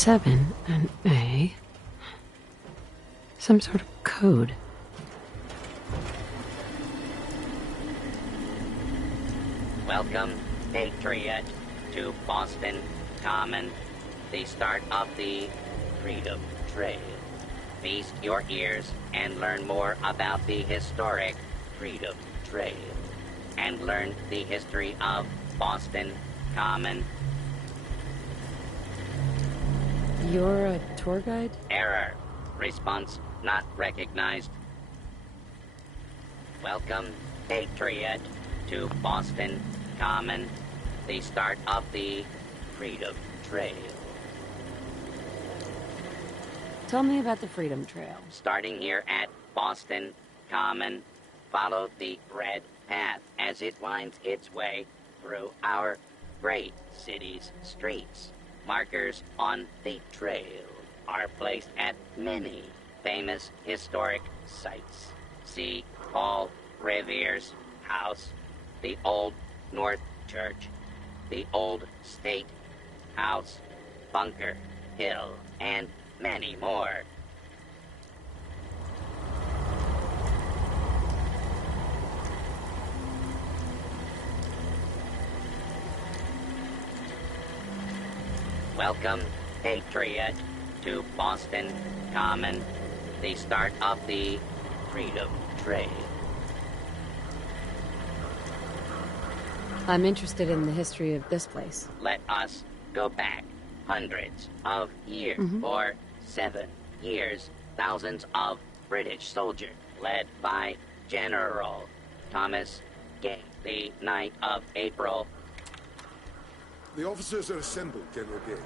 7 and A. Some sort of code. Welcome, Patriot, to Boston Common, the start of the Freedom Trail. Feast your ears and learn more about the historic Freedom Trail. And learn the history of Boston Common. You're a tour guide? Error. Response not recognized. Welcome, Patriot, to Boston Common, the start of the Freedom Trail. Tell me about the Freedom Trail. Starting here at Boston Common, follow the red path as it winds its way through our great city's streets. Markers on the trail are placed at many famous historic sites. See Paul Revere's house, the Old North Church, the Old State House, Bunker Hill, and many more. Welcome, Patriot, to Boston Common, the start of the Freedom Trail. I'm interested in the history of this place. Let us go back hundreds of years. For 7 years, thousands of British soldiers, led by General Thomas Gay, the night of April. The officers are assembled, General Gage.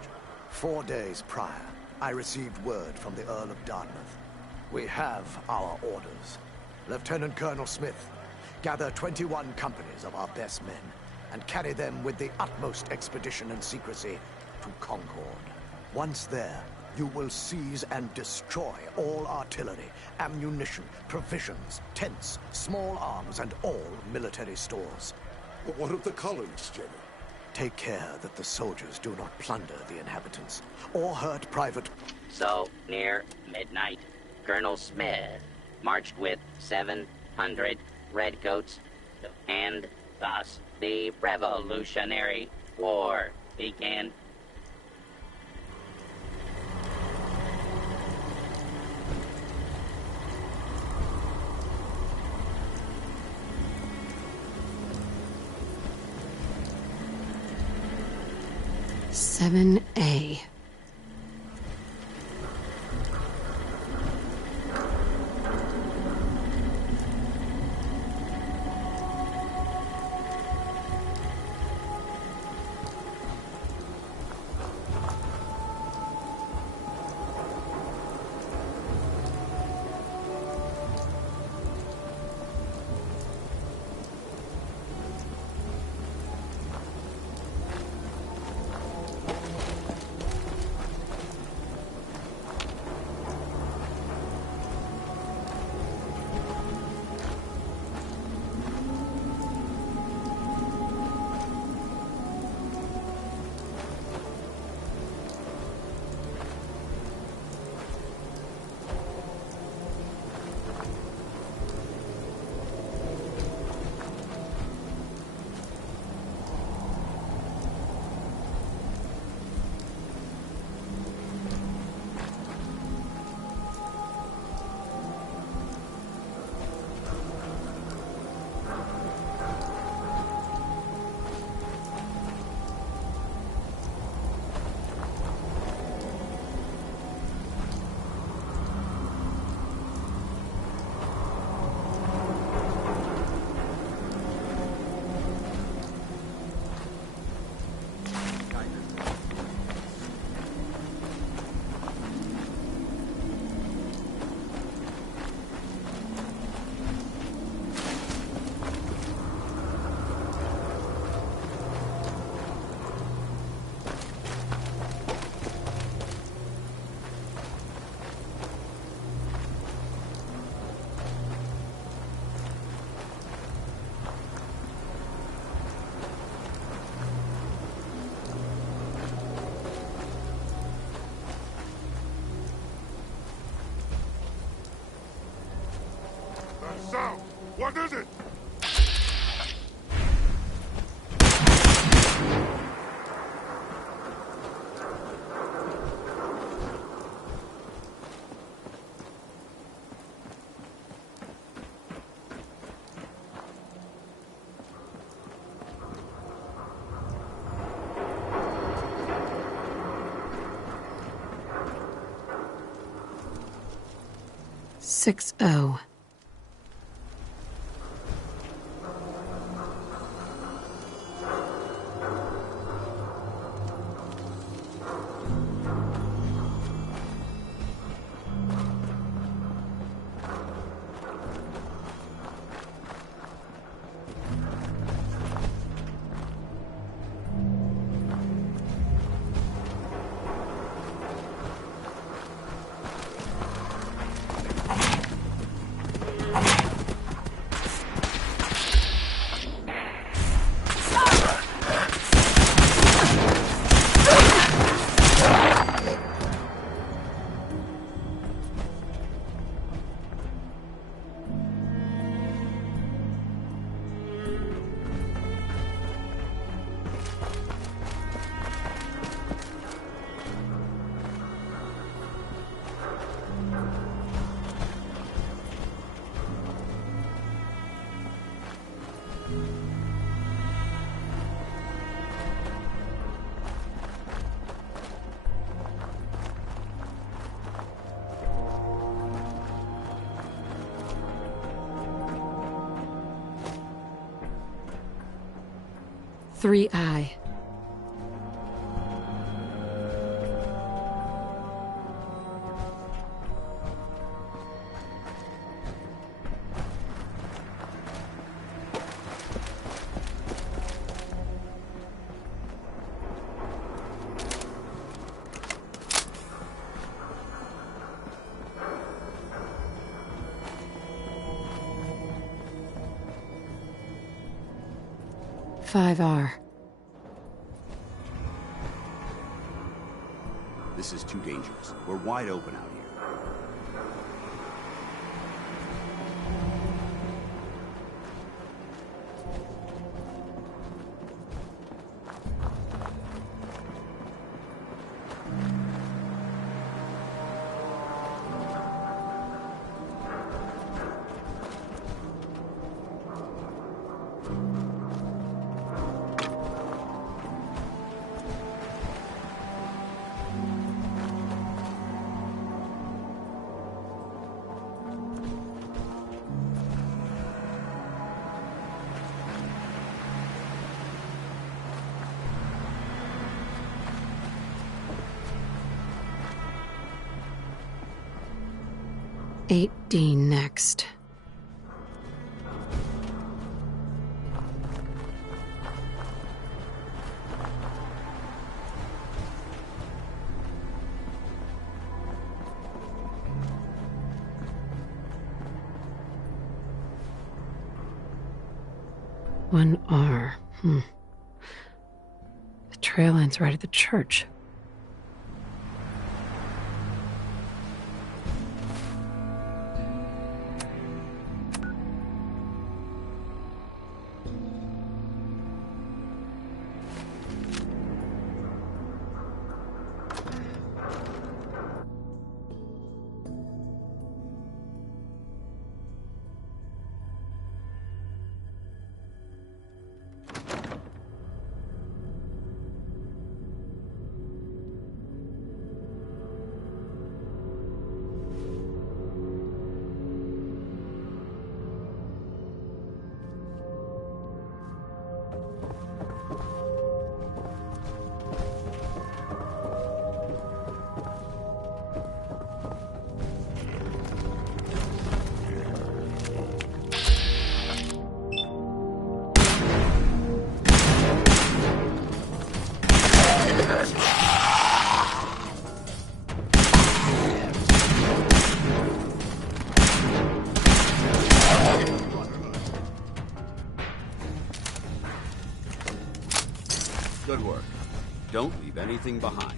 4 days prior, I received word from the Earl of Dartmouth. We have our orders. Lieutenant Colonel Smith, gather 21 companies of our best men and carry them with the utmost expedition and secrecy to Concord. Once there, you will seize and destroy all artillery, ammunition, provisions, tents, small arms, and all military stores. But what of the colonists, General? Take care that the soldiers do not plunder the inhabitants or hurt private... So, near midnight, Colonel Smith marched with 700 redcoats, and thus the Revolutionary War began. Seven A. 6-0. Three-eye. Five-R. This is too dangerous. We're wide open out here. Eight D next. One R. The trail ends right at the church. Good work. Don't leave anything behind.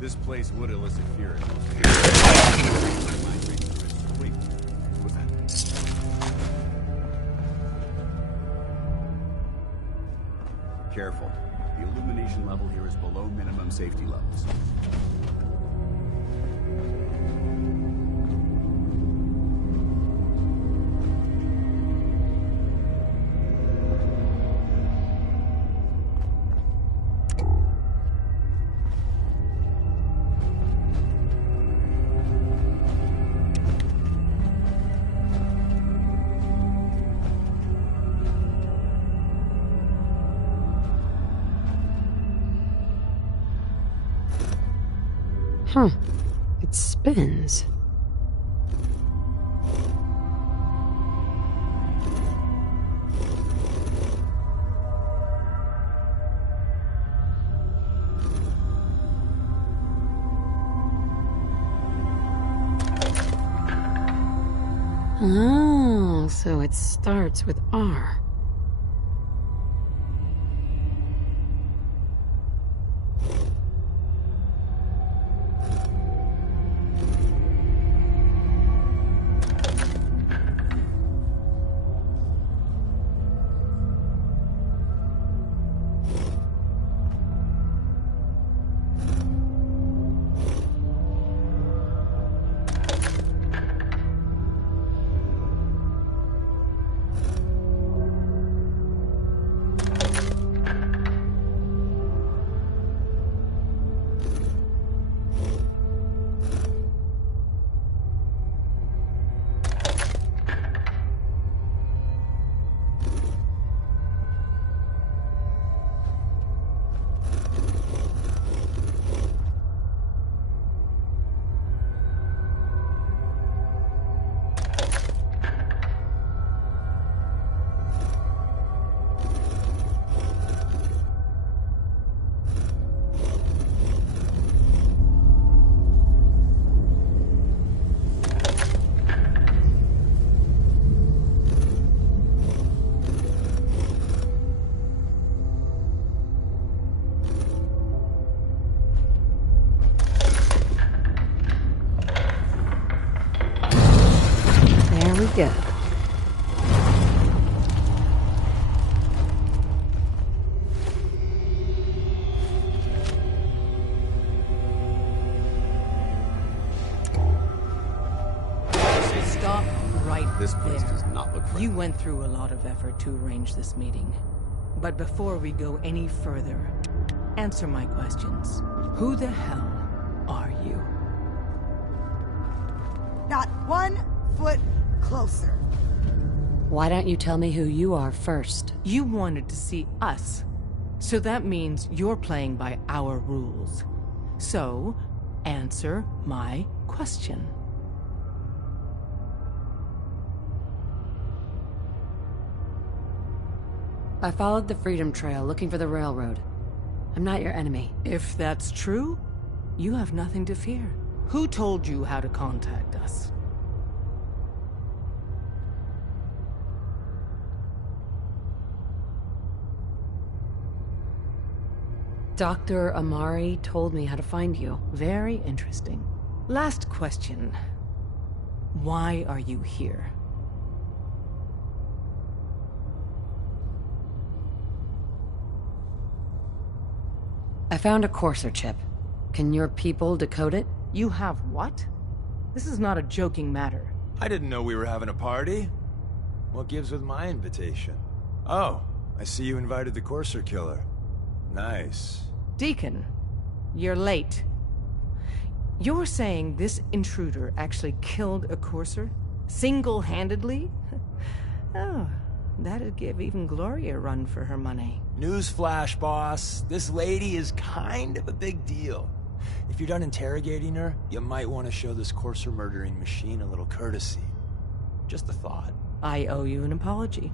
This place would elicit fear in most people. Wait, what's that? Careful. The illumination level here is below minimum safety levels. Huh. It spins. Oh, so it starts with R. Go. Stop right This place there. does not look friendly. You went through a lot of effort to arrange this meeting. But before we go any further, answer my questions. Who the hell are you? Not 1 foot closer. Why don't you tell me who you are first? You wanted to see us. So that means you're playing by our rules. So, answer my question. I followed the Freedom Trail looking for the railroad. I'm not your enemy. If that's true, you have nothing to fear. Who told you how to contact us? Dr. Amari told me how to find you. Very interesting. Last question. Why are you here? I found a Courser chip. Can your people decode it? You have what? This is not a joking matter. I didn't know we were having a party. What gives with my invitation? Oh, I see you invited the Courser killer. Nice. Deacon, you're late. You're saying this intruder actually killed a Courser? Single-handedly? Oh, that'd give even Gloria a run for her money. Newsflash, boss. This lady is kind of a big deal. If you're done interrogating her, you might want to show this Courser murdering machine a little courtesy. Just a thought. I owe you an apology.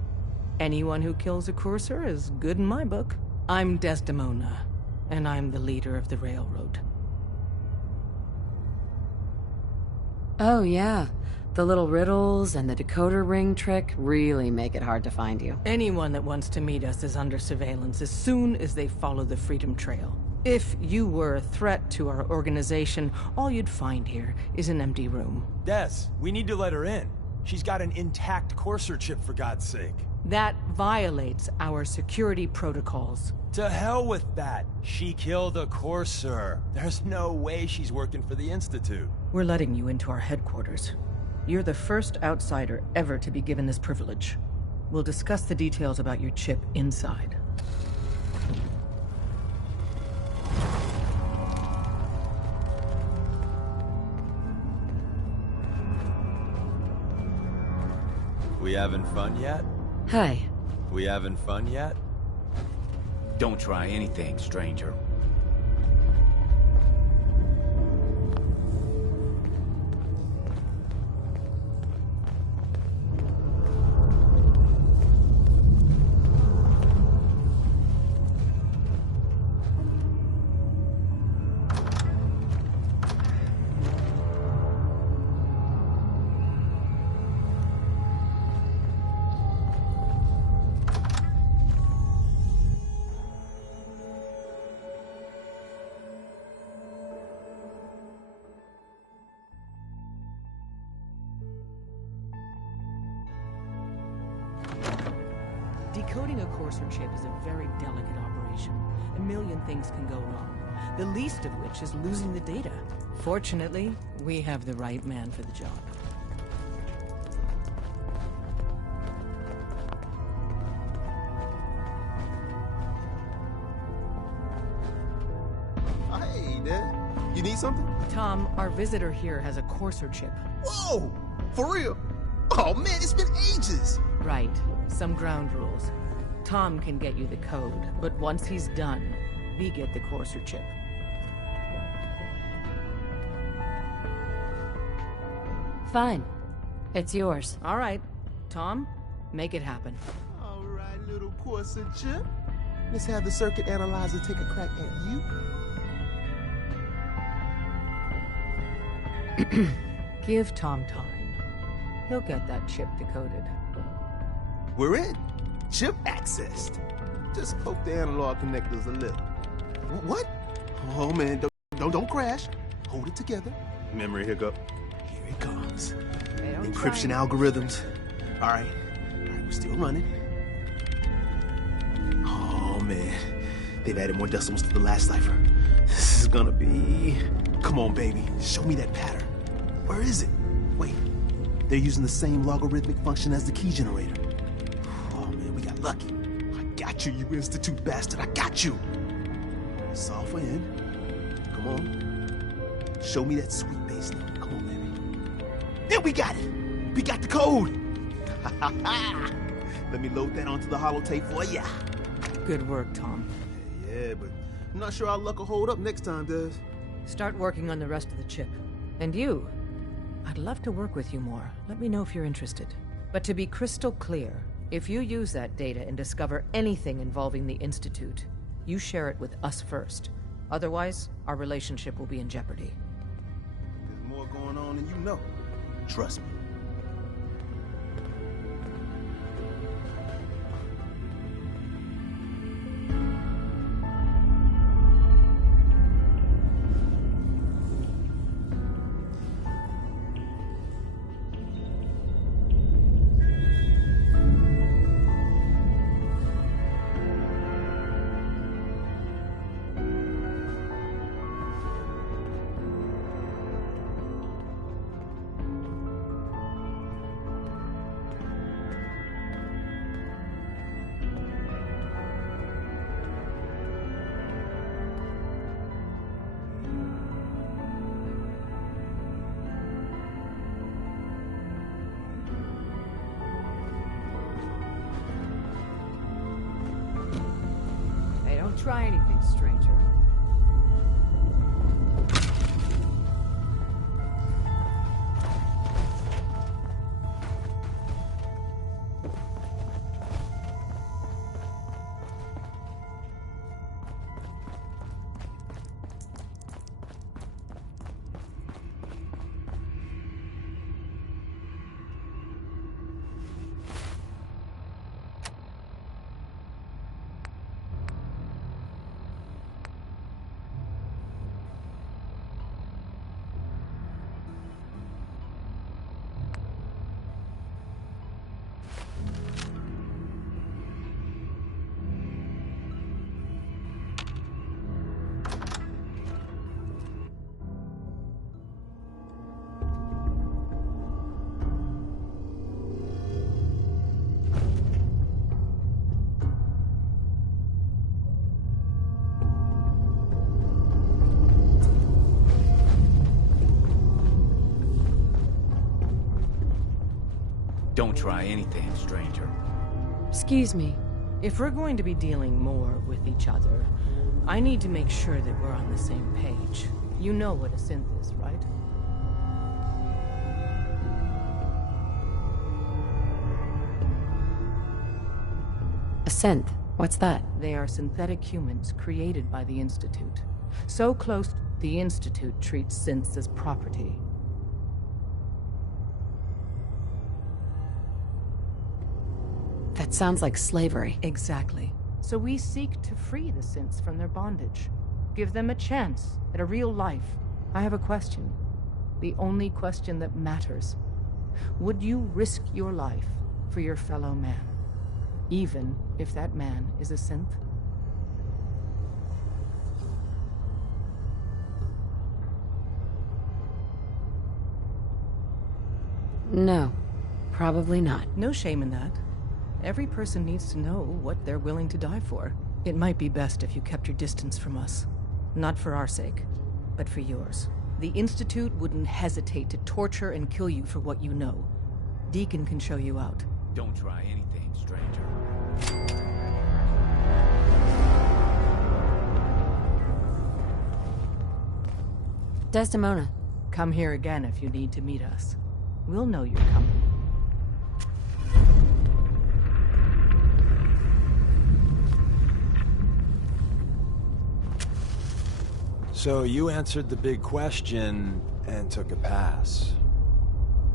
Anyone who kills a Courser is good in my book. I'm Desdemona, and I'm the leader of the railroad. Oh, yeah. The little riddles and the decoder ring trick really make it hard to find you. Anyone that wants to meet us is under surveillance as soon as they follow the Freedom Trail. If you were a threat to our organization, all you'd find here is an empty room. Des, we need to let her in. She's got an intact Courser chip, for God's sake. That violates our security protocols. To hell with that. She killed a Courser. There's no way she's working for the Institute. We're letting you into our headquarters. You're the first outsider ever to be given this privilege. We'll discuss the details about your chip inside. We having fun yet? Hi. We having fun yet? Don't try anything, stranger. Decoding a Courser chip is a very delicate operation. A million things can go wrong, the least of which is losing the data. Fortunately, we have the right man for the job. Hey, Dad. You need something? Tom, our visitor here has a Courser chip. Whoa! For real? Oh, man, it's been ages! Right. Some ground rules. Tom can get you the code, but once he's done, we get the Courser chip. Fine. It's yours. All right. Tom, make it happen. All right, little Courser chip. Let's have the circuit analyzer take a crack at you. Give Tom time. He'll get that chip decoded. We're in. Chip accessed. Just poke the analog connectors a little. What? Oh man, don't crash. Hold it together. Memory hiccup. Here it comes. Hey, don't Encryption try algorithms. All right, we're still running. Oh man, they've added more decimals to the last cipher. This is gonna be... Come on, baby, show me that pattern. Where is it? Wait, they're using the same logarithmic function as the key generator. Oh man, we got lucky. I got you, you Institute bastard, I got you. Solve for N. Come on. Show me that sweet bass note. Come on, baby. Then we got it. We got the code. Let me load that onto the holotape for ya. Good work, Tom. Yeah, but I'm not sure our luck will hold up next time, Des. Start working on the rest of the chip. And you, I'd love to work with you more. Let me know if you're interested. But to be crystal clear, if you use that data and discover anything involving the Institute, you share it with us first. Otherwise, our relationship will be in jeopardy. There's more going on than you know. Trust me. Hey, don't try anything, stranger. Don't try anything, stranger. Excuse me. If we're going to be dealing more with each other, I need to make sure that we're on the same page. You know what a synth is, right? A synth? What's that? They are synthetic humans created by the Institute. So close, the Institute treats synths as property. That sounds like slavery. Exactly. So we seek to free the synths from their bondage. Give them a chance at a real life. I have a question. The only question that matters. Would you risk your life for your fellow man? Even if that man is a synth? No, probably not. No shame in that. Every person needs to know what they're willing to die for. It might be best if you kept your distance from us. Not for our sake, but for yours. The Institute wouldn't hesitate to torture and kill you for what you know. Deacon can show you out. Don't try anything, stranger. Desdemona. Come here again if you need to meet us. We'll know you're coming. So you answered the big question and took a pass.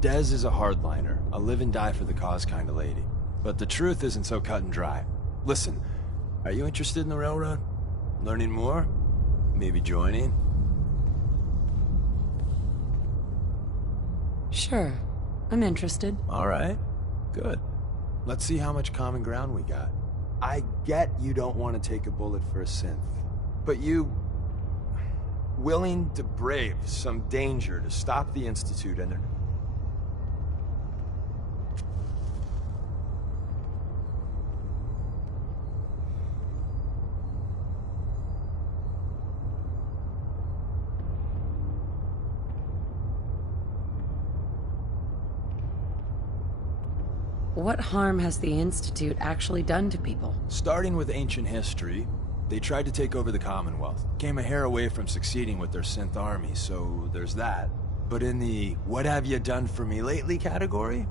Dez is a hardliner, a live and die for the cause kind of lady. But the truth isn't so cut and dry. Listen, are you interested in the railroad? Learning more? Maybe joining? Sure. I'm interested. All right. Good. Let's see how much common ground we got. I get you don't want to take a bullet for a synth, but you... willing to brave some danger to stop the Institute and their... What harm has the Institute actually done to people? Starting with ancient history, they tried to take over the Commonwealth. Came a hair away from succeeding with their synth army, so there's that. But in the what have you done for me lately category?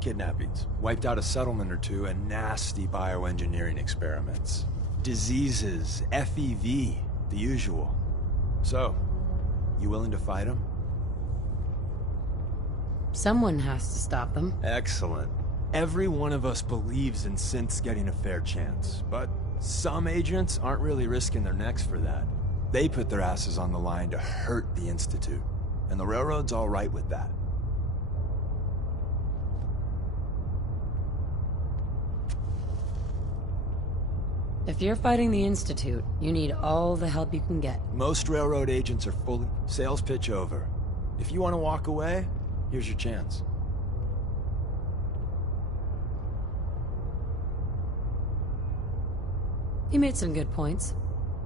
Kidnappings. Wiped out a settlement or two and nasty bioengineering experiments. Diseases, FEV, the usual. So, you willing to fight them? Someone has to stop them. Excellent. Every one of us believes in synths getting a fair chance, but some agents aren't really risking their necks for that. They put their asses on the line to hurt the Institute, and the Railroad's all right with that. If you're fighting the Institute, you need all the help you can get. Most Railroad agents are fully sales pitch over. If you want to walk away, here's your chance. You made some good points.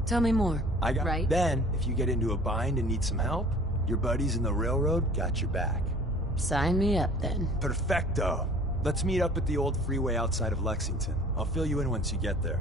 Tell me more. I got right? Then, if you get into a bind and need some help, your buddies in the Railroad got your back. Sign me up, then. Perfecto. Let's meet up at the old freeway outside of Lexington. I'll fill you in once you get there.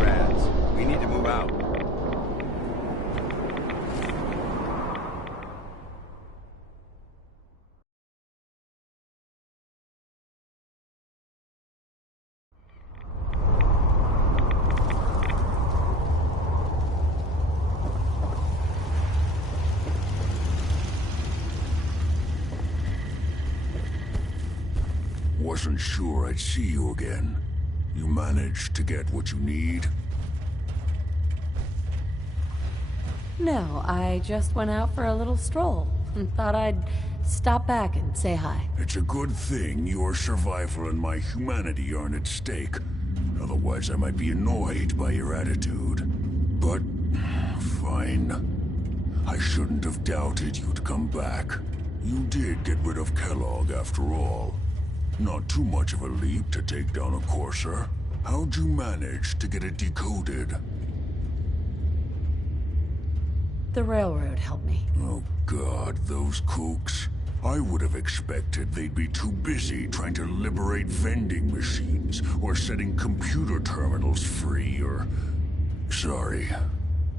Rads, we need to move out. Wasn't sure I'd see you again. You managed to get what you need? No, I just went out for a little stroll and thought I'd stop back and say hi. It's a good thing your survival and my humanity aren't at stake. Otherwise, I might be annoyed by your attitude. But, fine. I shouldn't have doubted you'd come back. You did get rid of Kellogg after all. Not too much of a leap to take down a courser. How'd you manage to get it decoded? The railroad helped me. Oh God, those kooks. I would have expected they'd be too busy trying to liberate vending machines, or setting computer terminals free, or... Sorry.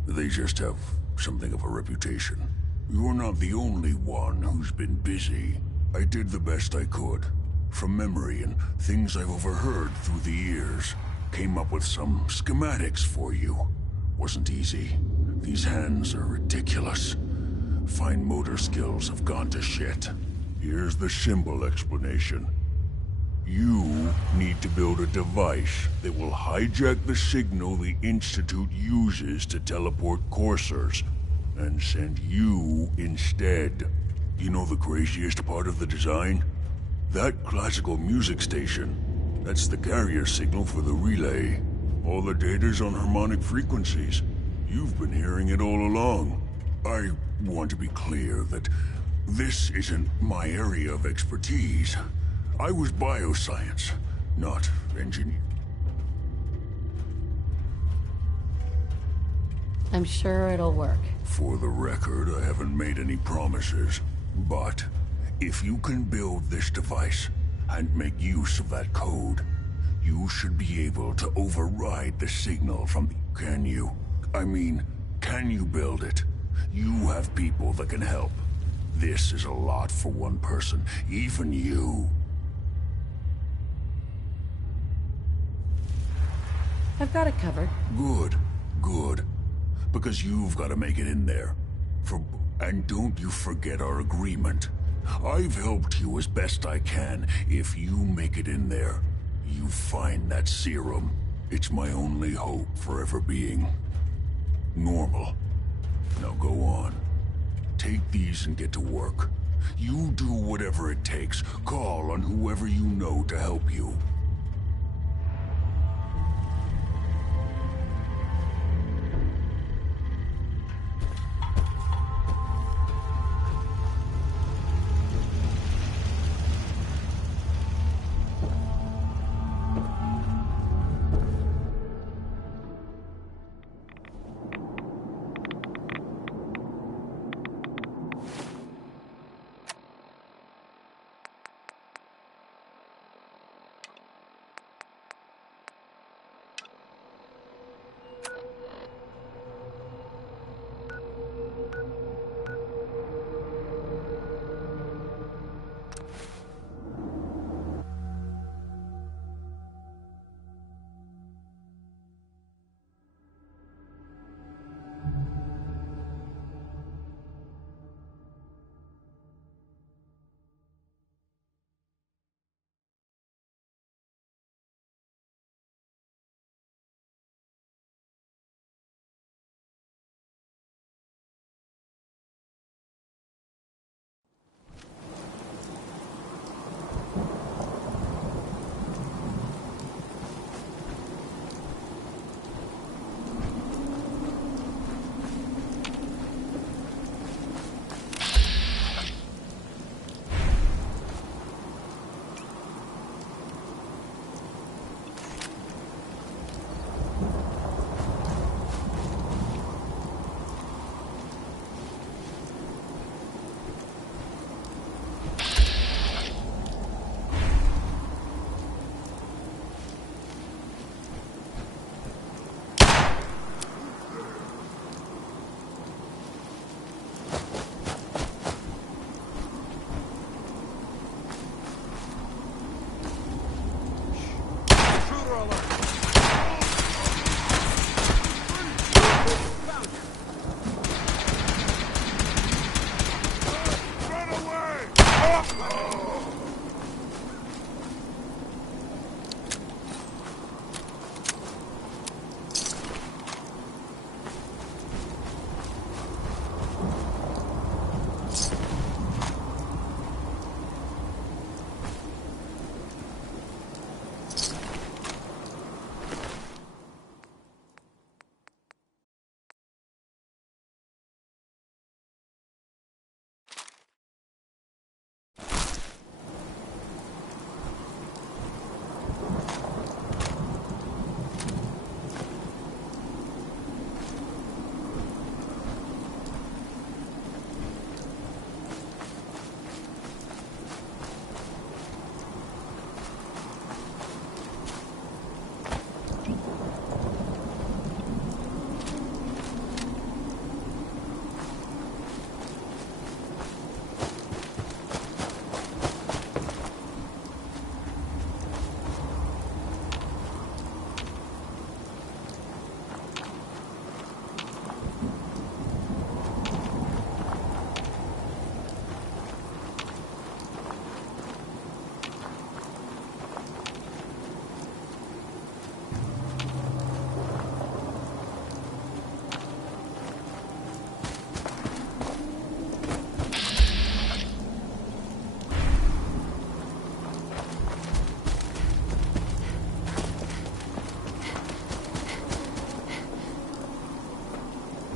They just have something of a reputation. You're not the only one who's been busy. I did the best I could. From memory and things I've overheard through the years. Came up with some schematics for you. Wasn't easy. These hands are ridiculous. Fine motor skills have gone to shit. Here's the symbol explanation. You need to build a device that will hijack the signal the Institute uses to teleport coursers, and send you instead. You know the craziest part of the design? That classical music station, that's the carrier signal for the relay. All the data's on harmonic frequencies. You've been hearing it all along. I want to be clear that this isn't my area of expertise. I was bioscience, not engineer. I'm sure it'll work. For the record, I haven't made any promises, but if you can build this device and make use of that code, you should be able to override the signal from... Can you? I mean, can you build it? You have people that can help. This is a lot for one person, even you. I've got it covered. Good, good. Because you've got to make it in there. And don't you forget our agreement. I've helped you as best I can. If you make it in there, you find that serum. It's my only hope for ever being normal. Now go on. Take these and get to work. You do whatever it takes. Call on whoever you know to help you.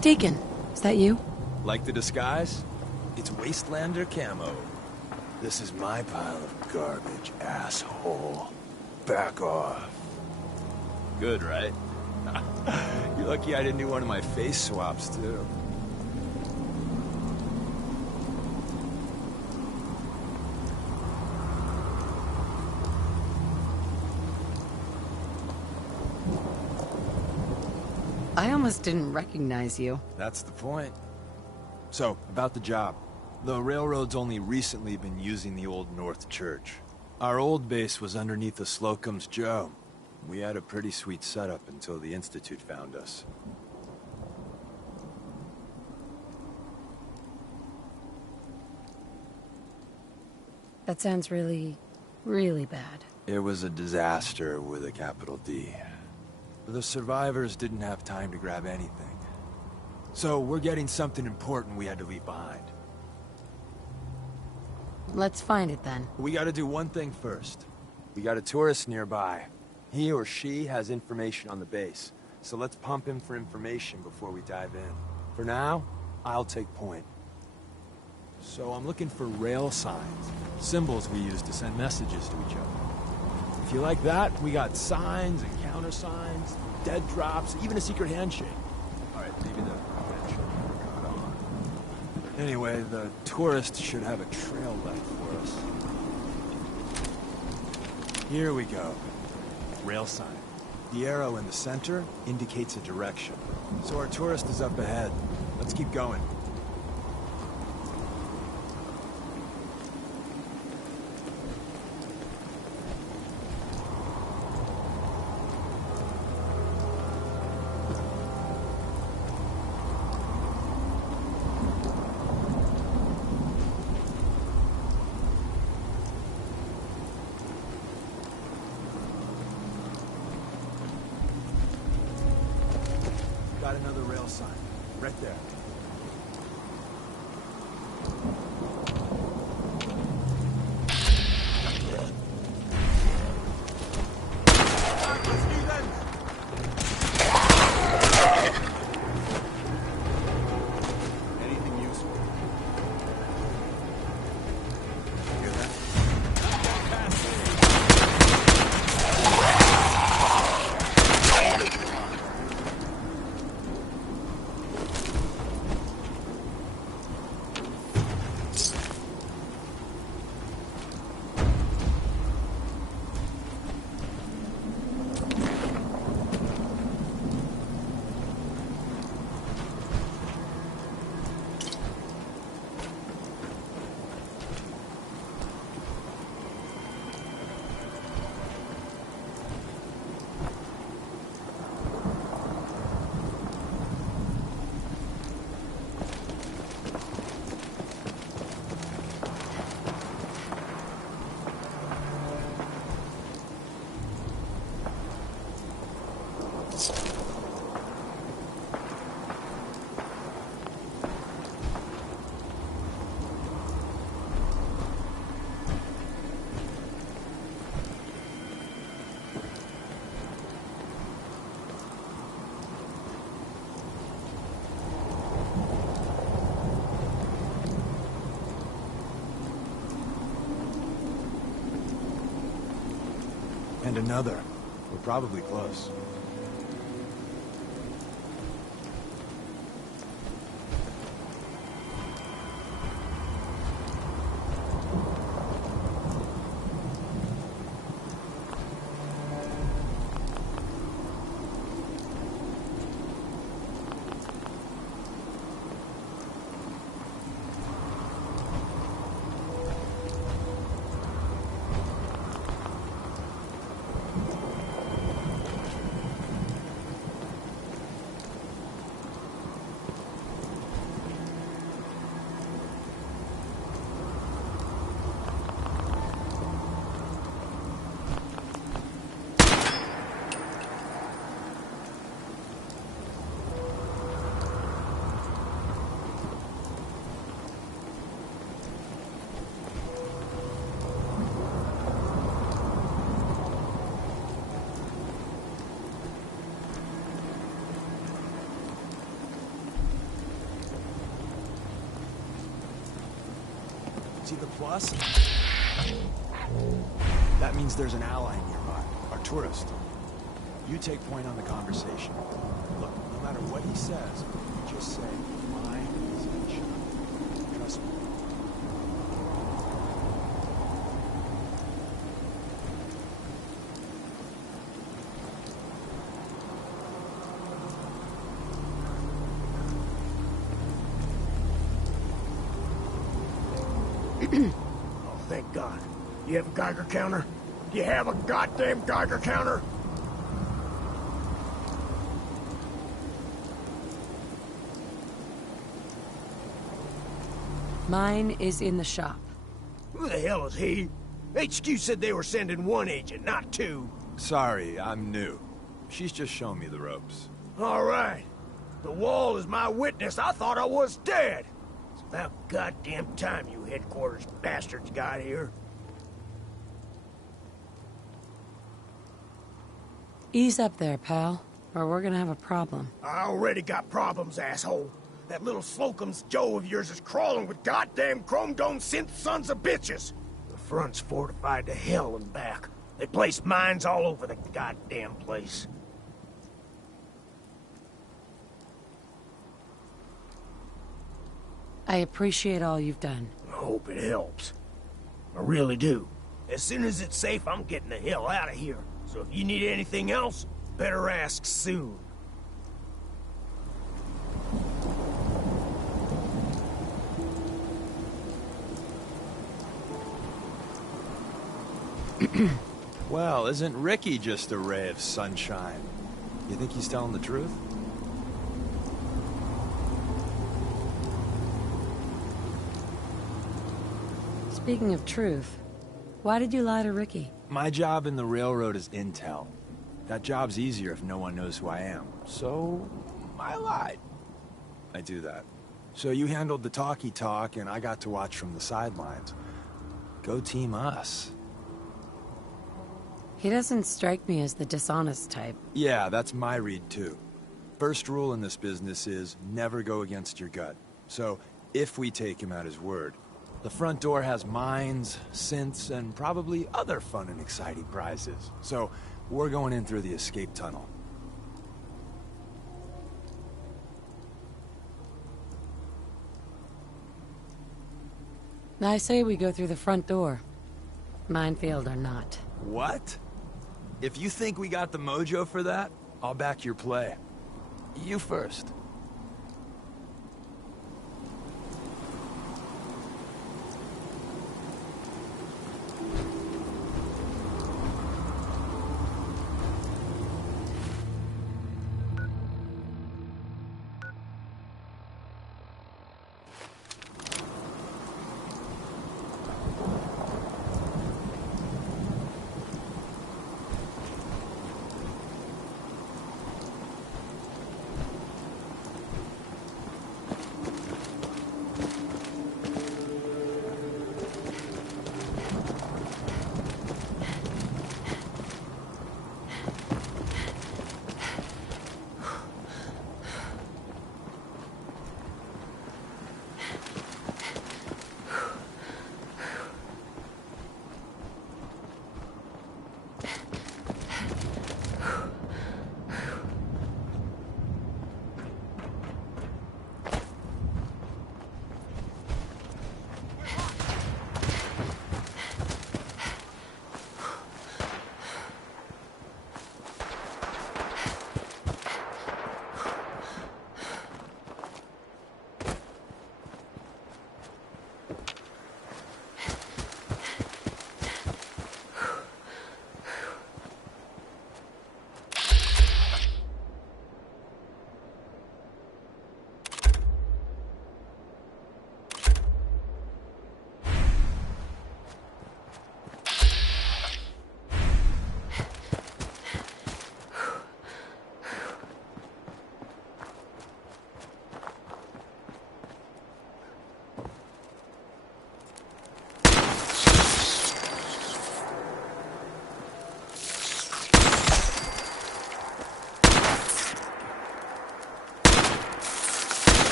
Deacon, is that you? Like the disguise? It's Wastelander camo. This is my pile of garbage, asshole. Back off. Good, right? You're lucky I didn't do one of my face swaps, too. I almost didn't recognize you. That's the point. So, about the job. The railroad's only recently been using the Old North Church. Our old base was underneath the Slocum's Joe. We had a pretty sweet setup until the Institute found us. That sounds really, really bad. It was a disaster with a capital D. The survivors didn't have time to grab anything. So we're getting something important we had to leave behind. Let's find it then. We gotta do one thing first. We got a tourist nearby. He or she has information on the base. So let's pump him for information before we dive in. For now, I'll take point. So I'm looking for rail signs. Symbols we use to send messages to each other. If you like that, we got signs and countersigns, dead drops, even a secret handshake. Alright, maybe the handshake got on. Anyway, the tourist should have a trail left for us. Here we go. Rail sign. The arrow in the center indicates a direction. So our tourist is up ahead. Let's keep going. Got another rail sign. Right there. Anything useful? Hear that? And another. We're probably close. See the plus? That means there's an ally nearby, our tourist. You take point on the conversation. Look, no matter what he says, you just say, mine is in the shop. Trust me. Oh, thank God. You have a Geiger counter? You have a goddamn Geiger counter? Mine is in the shop. Who the hell is he? HQ said they were sending one agent, not two. Sorry, I'm new. She's just showing me the ropes. All right. The wall is my witness. I thought I was dead. It's about goddamn time you headquarters bastards got here. Ease up there, pal, or we're gonna have a problem. I already got problems, asshole. That little Slocum's Joe of yours is crawling with goddamn chrome dome synth sons of bitches. The front's fortified to hell and back. They placed mines all over the goddamn place. I appreciate all you've done. I hope it helps. I really do. As soon as it's safe, I'm getting the hell out of here. So if you need anything else, better ask soon. Well, isn't Ricky just a ray of sunshine? You think he's telling the truth? Speaking of truth, why did you lie to Ricky? My job in the railroad is intel. That job's easier if no one knows who I am. So, I lied. I do that. So you handled the talky talk, and I got to watch from the sidelines. Go team us. He doesn't strike me as the dishonest type. Yeah, that's my read too. First rule in this business is never go against your gut. So, if we take him at his word, the front door has mines, synths, and probably other fun and exciting prizes. So, we're going in through the escape tunnel. I say we go through the front door. Minefield or not. What? If you think we got the mojo for that, I'll back your play. You first.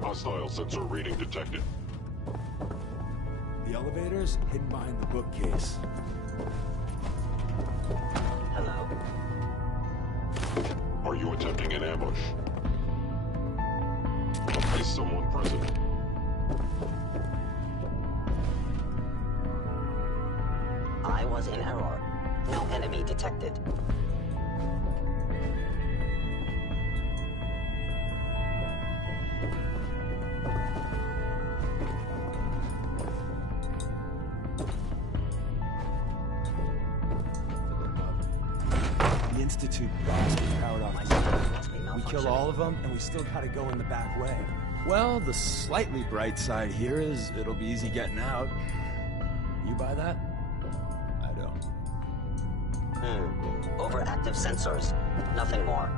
Hostile sensor reading detected. The elevator's hidden behind the bookcase. Hello? Are you attempting an ambush? Is someone present? I was in error. No enemy detected. The Institute bombs get powered off. We kill all of them, and we still gotta go in the back way. Well, the slightly bright side here is it'll be easy getting out. You buy that? I don't. Overactive sensors. Nothing more.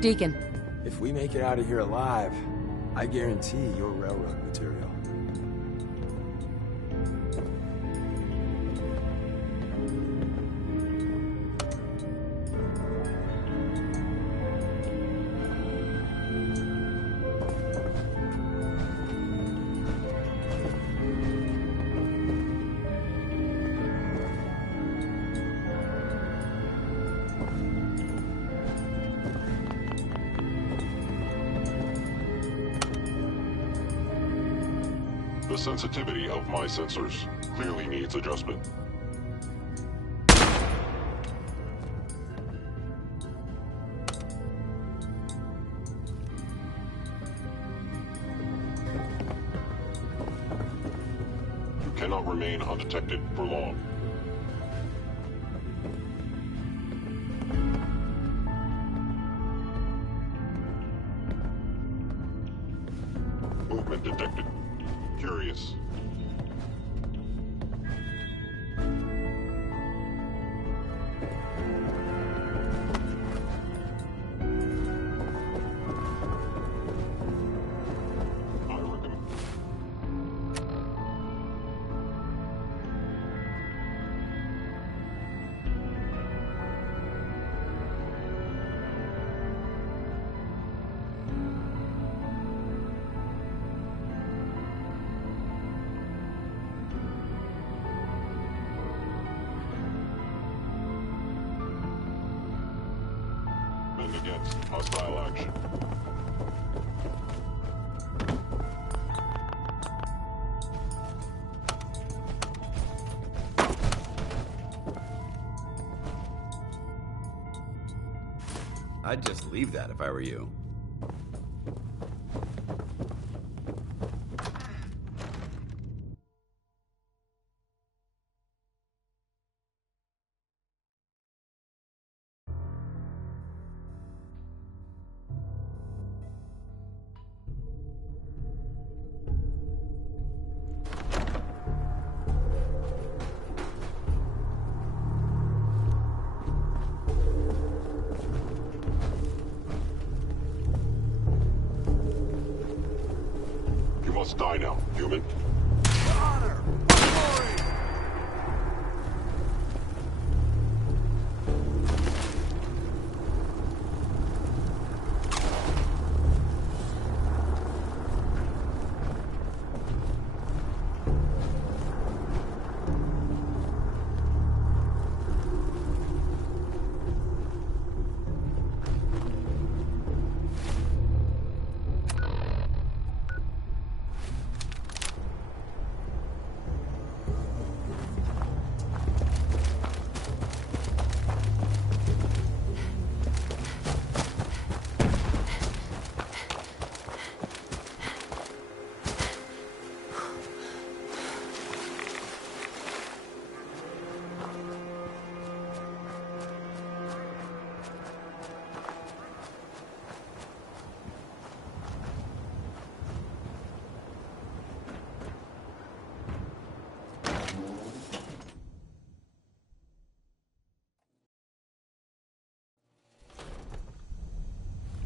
Deacon. If we make it out of here alive, I guarantee you're railroad material. sensitivity of my sensors clearly needs adjustment. You cannot remain undetected for long. Movement detected. Curious. I recommend. And against hostile action. I'd just leave that if I were you. You must die now, human.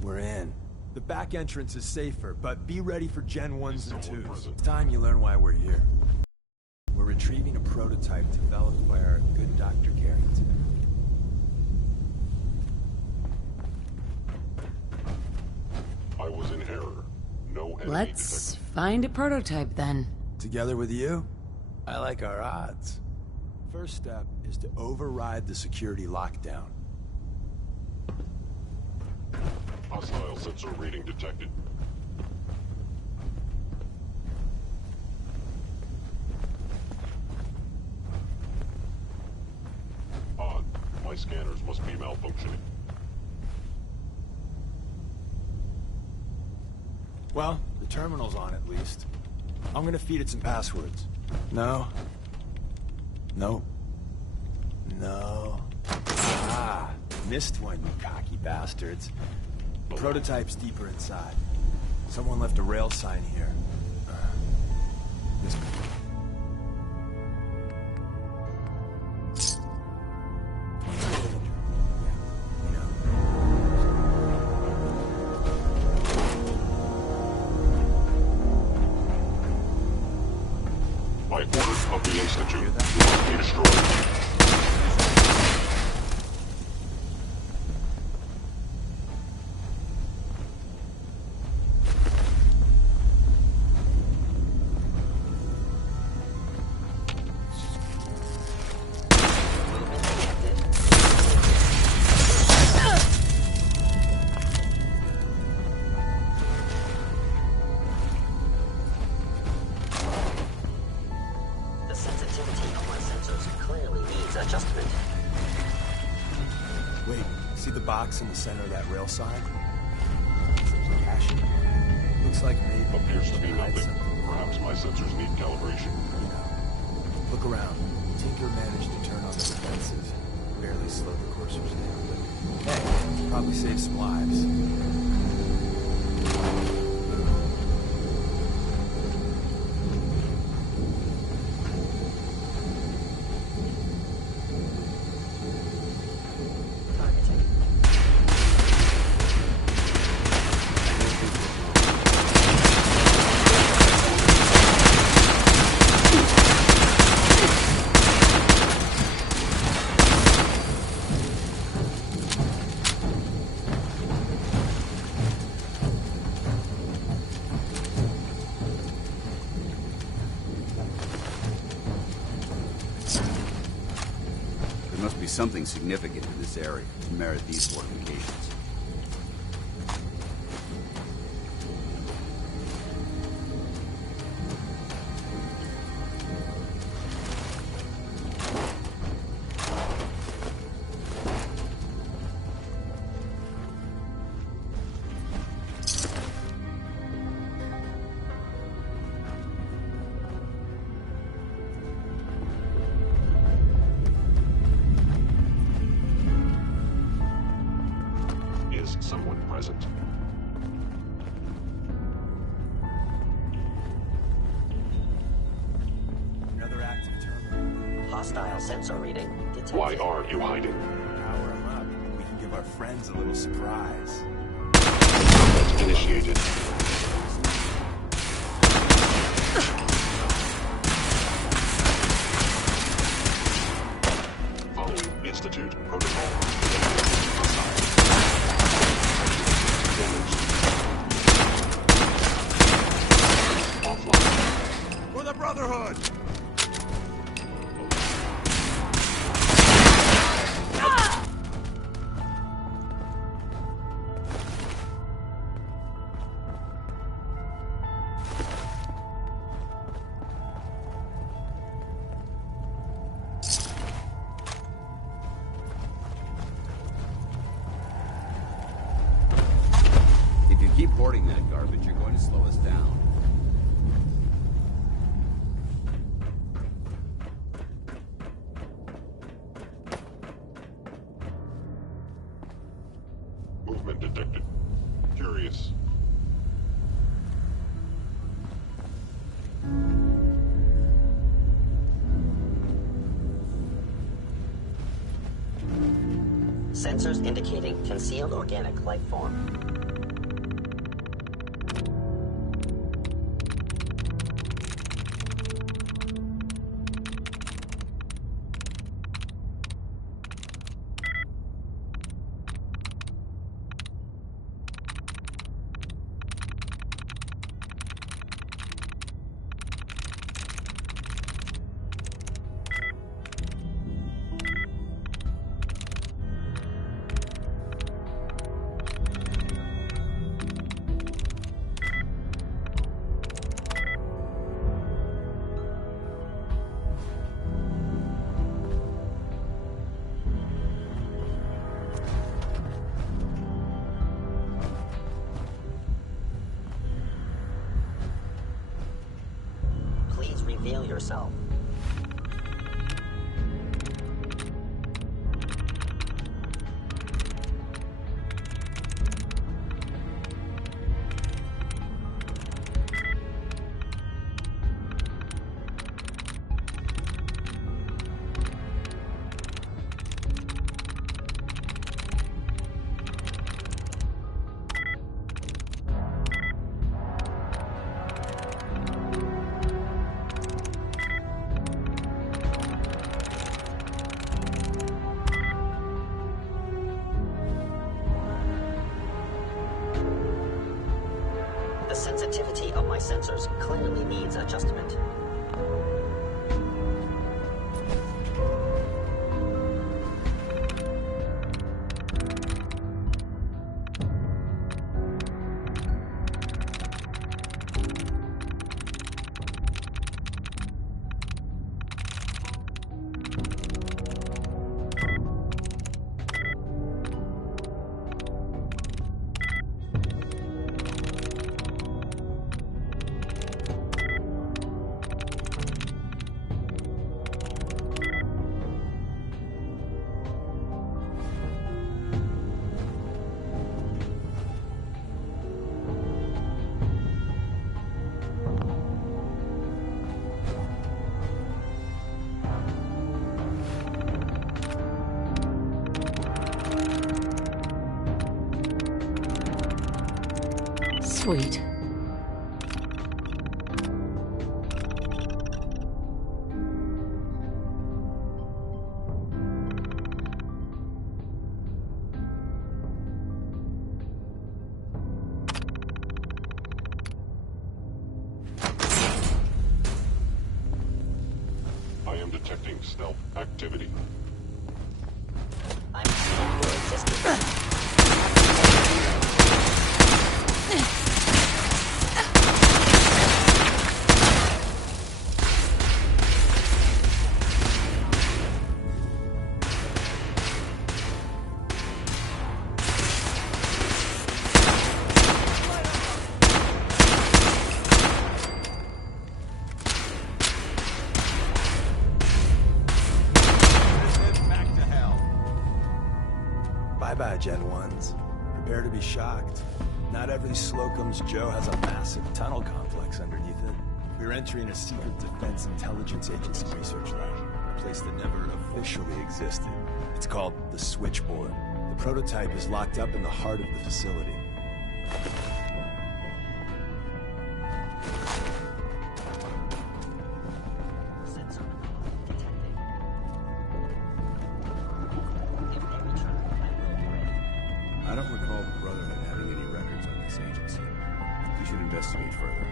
We're in. The back entrance is safer, but be ready for Gen 1s and 2s. It's time you learn why we're here. We're retrieving a prototype developed by our good Dr. Carrington. I was in error. No enemy Let's detected. find a prototype then. Together with you, I like our odds. First step is to override the security lockdown. Hostile sensor reading detected. Odd. My scanners must be malfunctioning. Well, the terminal's on at least. I'm gonna feed it some passwords. No. No. No. Ah, missed one, you cocky bastards. Prototype's deeper inside. Someone left a rail sign here. This. By order of the Institute, must be destroyed. sensitivity of my sensors clearly needs adjustment. Wait, see the box in the center of that rail sign? There's a cache in it. Looks like maybe Appears to be hide nothing. something. Perhaps my sensors need calibration. Look around. Tinker managed to turn on the defenses. Barely slowed the coursers down, but hey, probably saved some lives. Something significant in this area to merit these fortifications. Someone present. Another active terminal. Hostile sensor reading detected. Why are you hiding? Power them up. We can give our friends a little surprise. Combat initiated. Following Institute protocol. For the Brotherhood! If you keep hoarding that garbage, you're going to slow us down. Movement detected. Curious. Sensors indicating concealed organic life form. Reveal yourself. Sensitivity of my sensors clearly needs adjustment. Sweet. I am detecting stealth activity. I'm seeing your existence. Bye-bye, Gen 1s. Prepare to be shocked. Not every Slocum's Joe has a massive tunnel complex underneath it. We're entering a secret defense intelligence agency research lab, a place that never officially existed. It's called the Switchboard. The prototype is locked up in the heart of the facility. I don't recall the Brotherhood having any records on this agency. We should investigate further.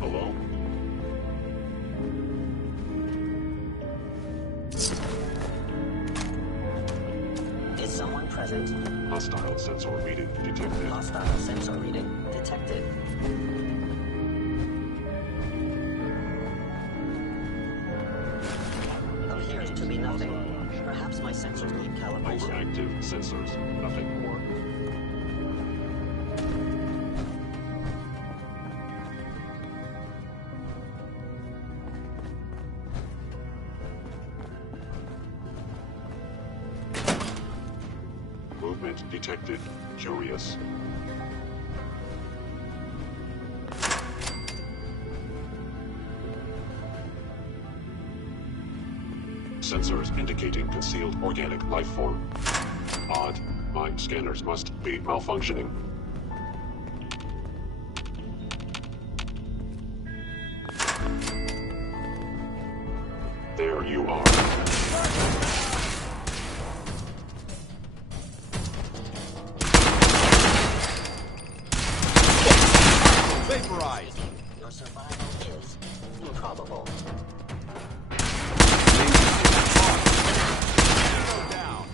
Hello? Is someone present? Hostile sensor reading detected. Hostile sensor reading detected. Appears to be nothing. Perhaps my sensors need calibration. Overactive sensors. Nothing more. Movement detected. Curious. Sensors indicating concealed organic life form. Odd. My scanners must be malfunctioning. There you are. Vaporized! Your survival is improbable. Down.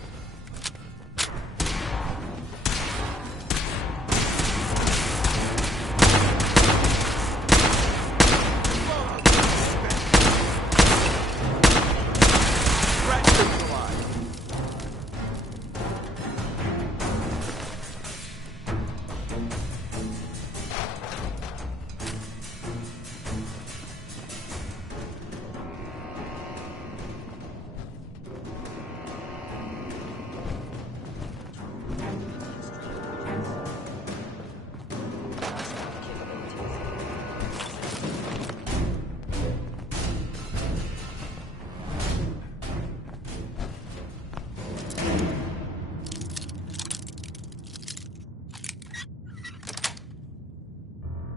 Threat neutralized.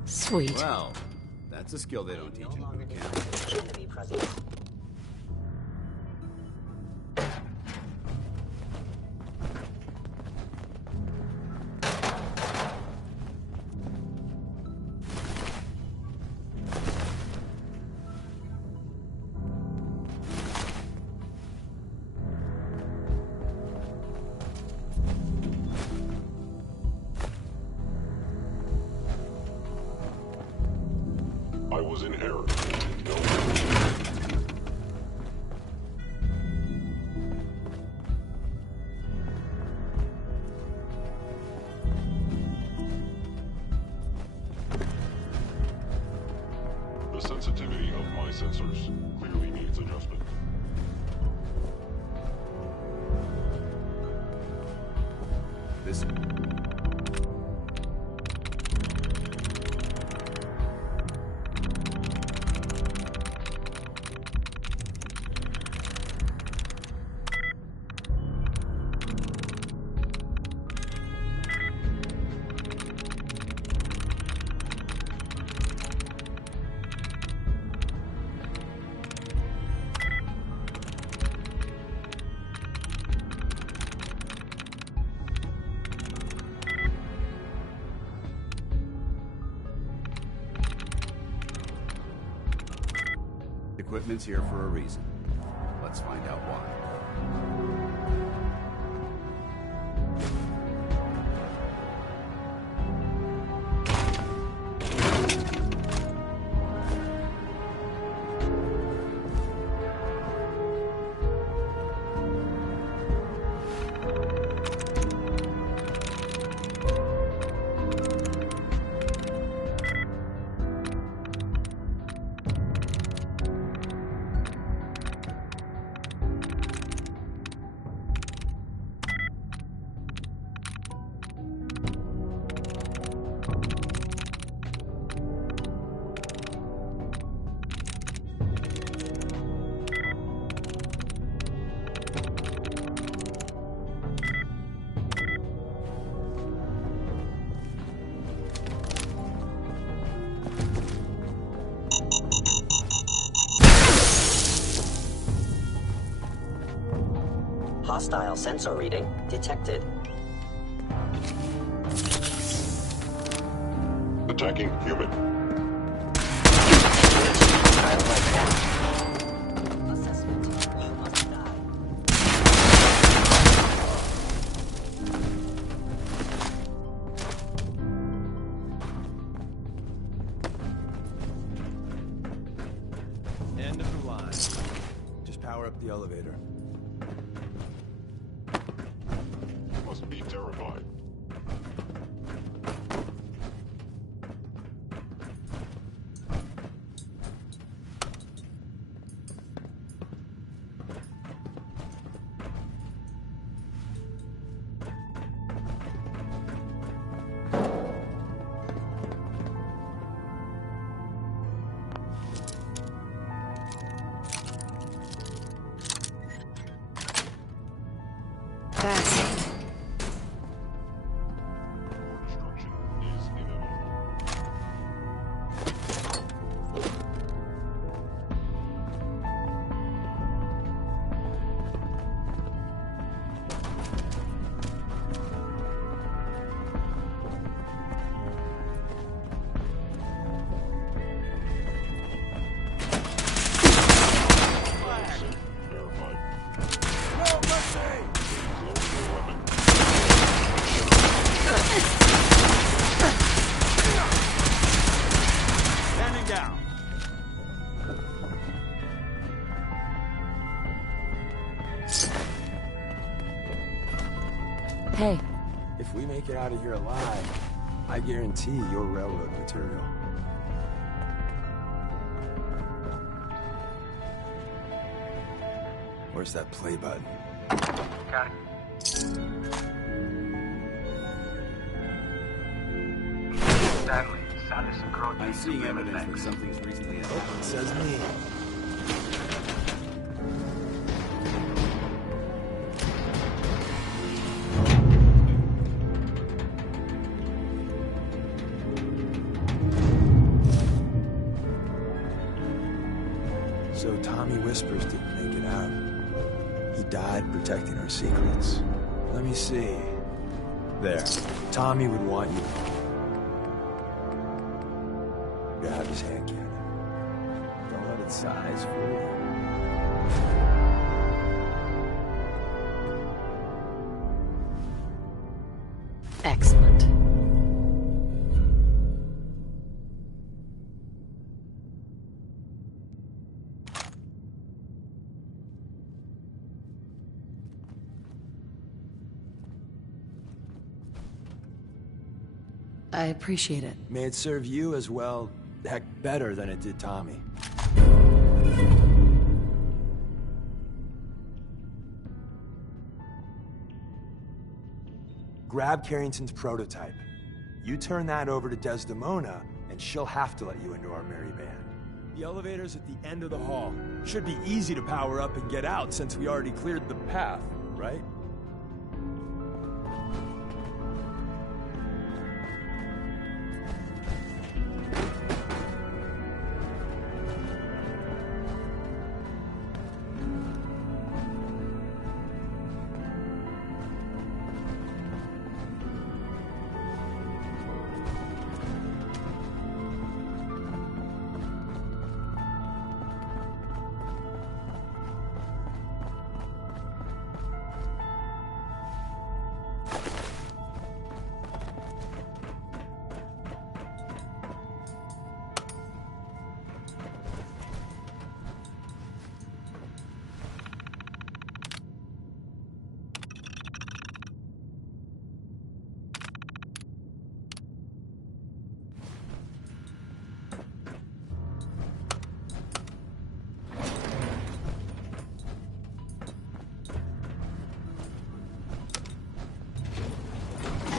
Sweet. Well, that's a skill they don't teach in boot camp. Enemy present. I was in error. No. My sensors clearly needs adjustment. This... Equipment's here for a reason. Let's find out why. Hostile sensor reading detected. Attacking human. Assessment. You must die. End of the line. Just power up the elevator. Must be terrified. Fast. Destruction is inevitable. Verified. No mercy! Load your weapon. Standing down. Hey, If we make it out of here alive, I guarantee you're railroad material. Where's that play button? Got it. Sadly, sadness encroaches. I'm seeing evidence that something's recently happened. Oh, says me. So Tommy Whispers didn't make it out. He died protecting our secrets. Let me see. There. Tommy would want you to have his hand cannon. Don't let its size fool you. excellent. I appreciate it. May it serve you as well, heck, better than it did Tommy. Grab Carrington's prototype. You turn that over to Desdemona, and she'll have to let you into our merry band. The elevator's at the end of the hall. Should be easy to power up and get out since we already cleared the path, right?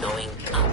Going up.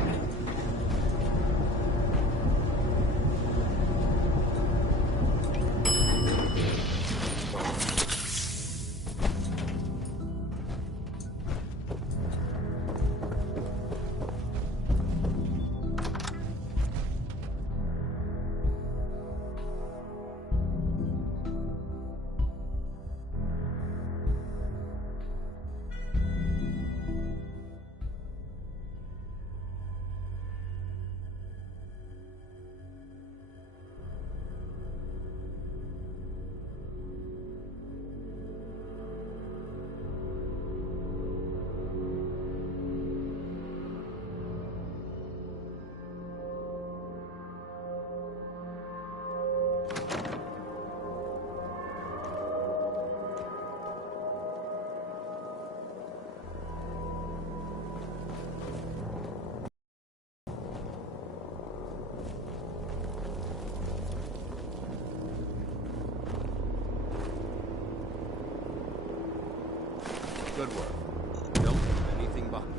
Good work. Don't leave anything behind.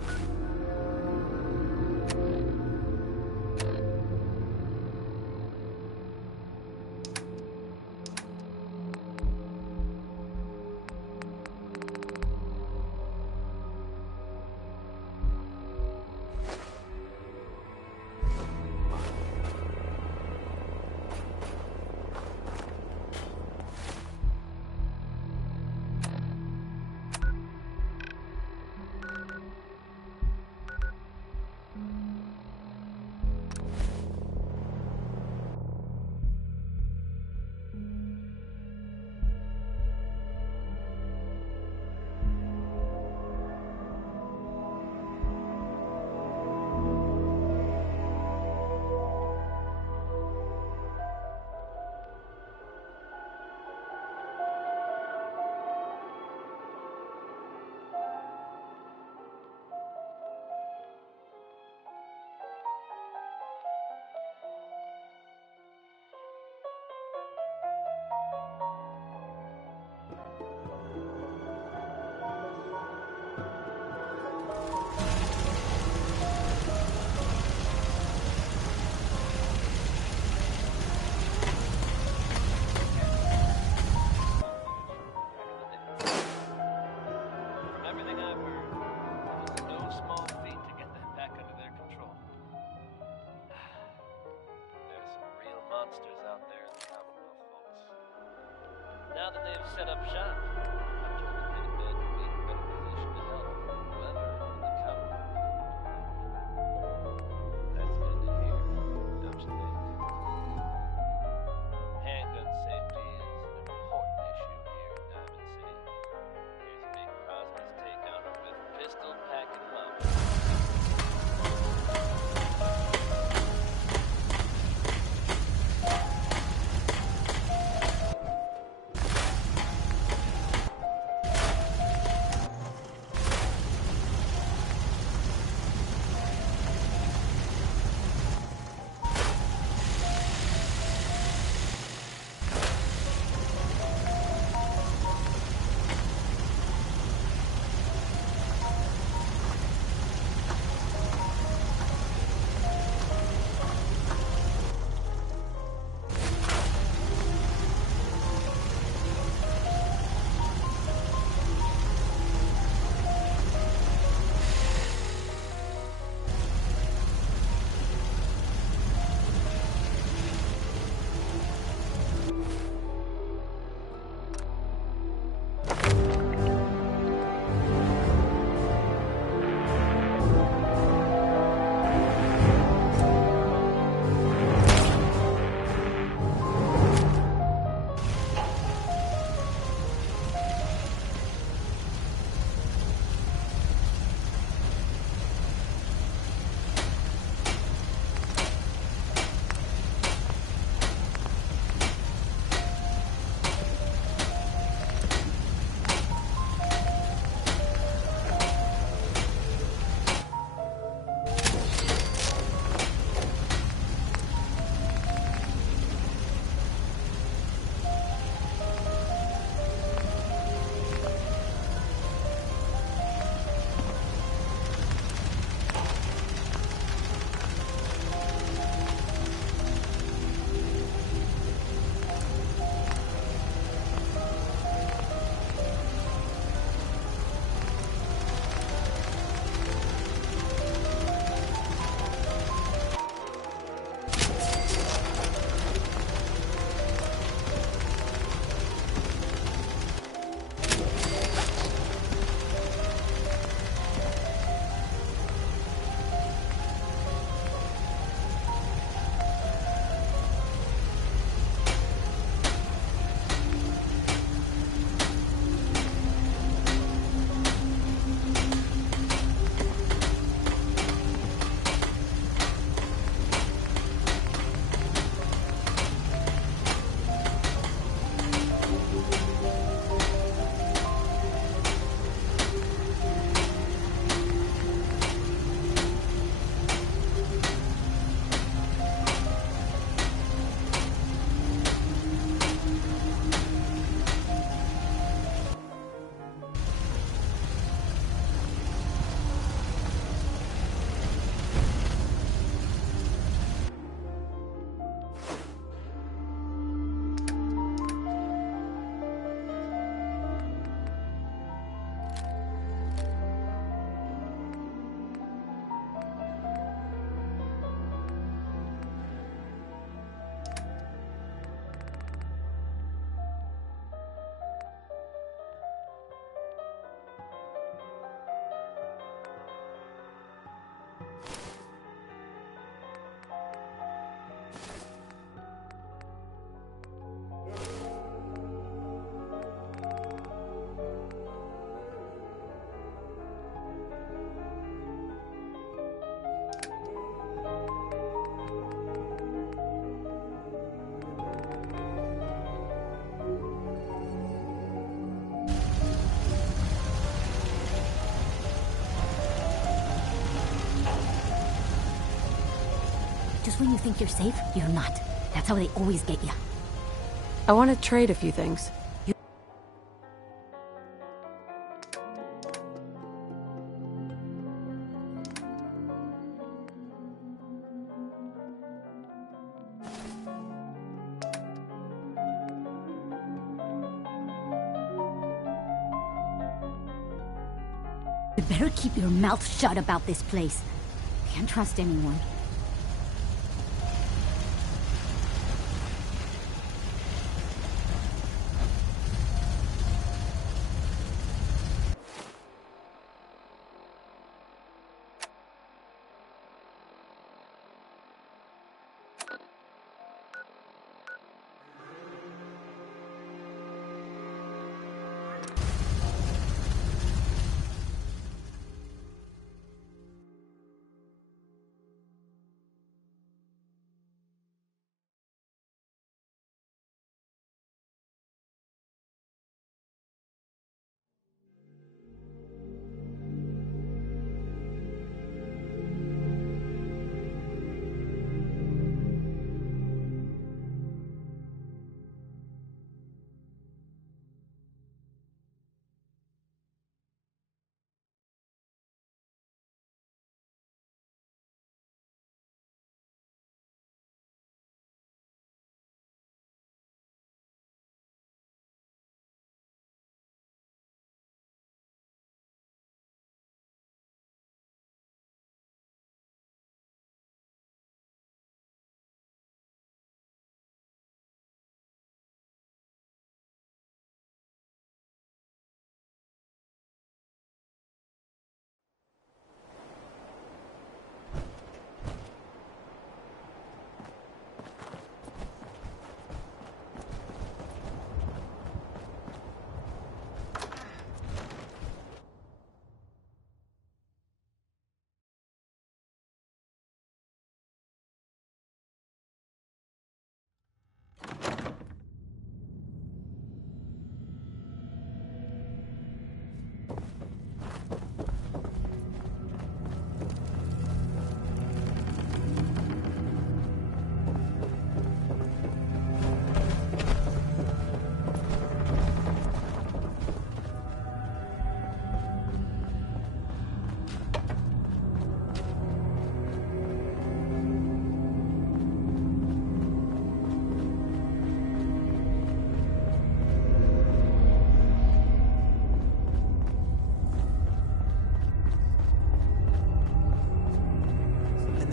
Now that they've set up shop, I've told the Minutemen to be in a better position to help whoever the Commonwealth. That's good to hear, don't you think? Handgun safety is an important issue here in Diamond City. Here's Big Crosby's take on it with pistol packing lumber. Just when you think you're safe, you're not. That's how they always get you. I want to trade a few things. You better keep your mouth shut about this place. Can't trust anyone.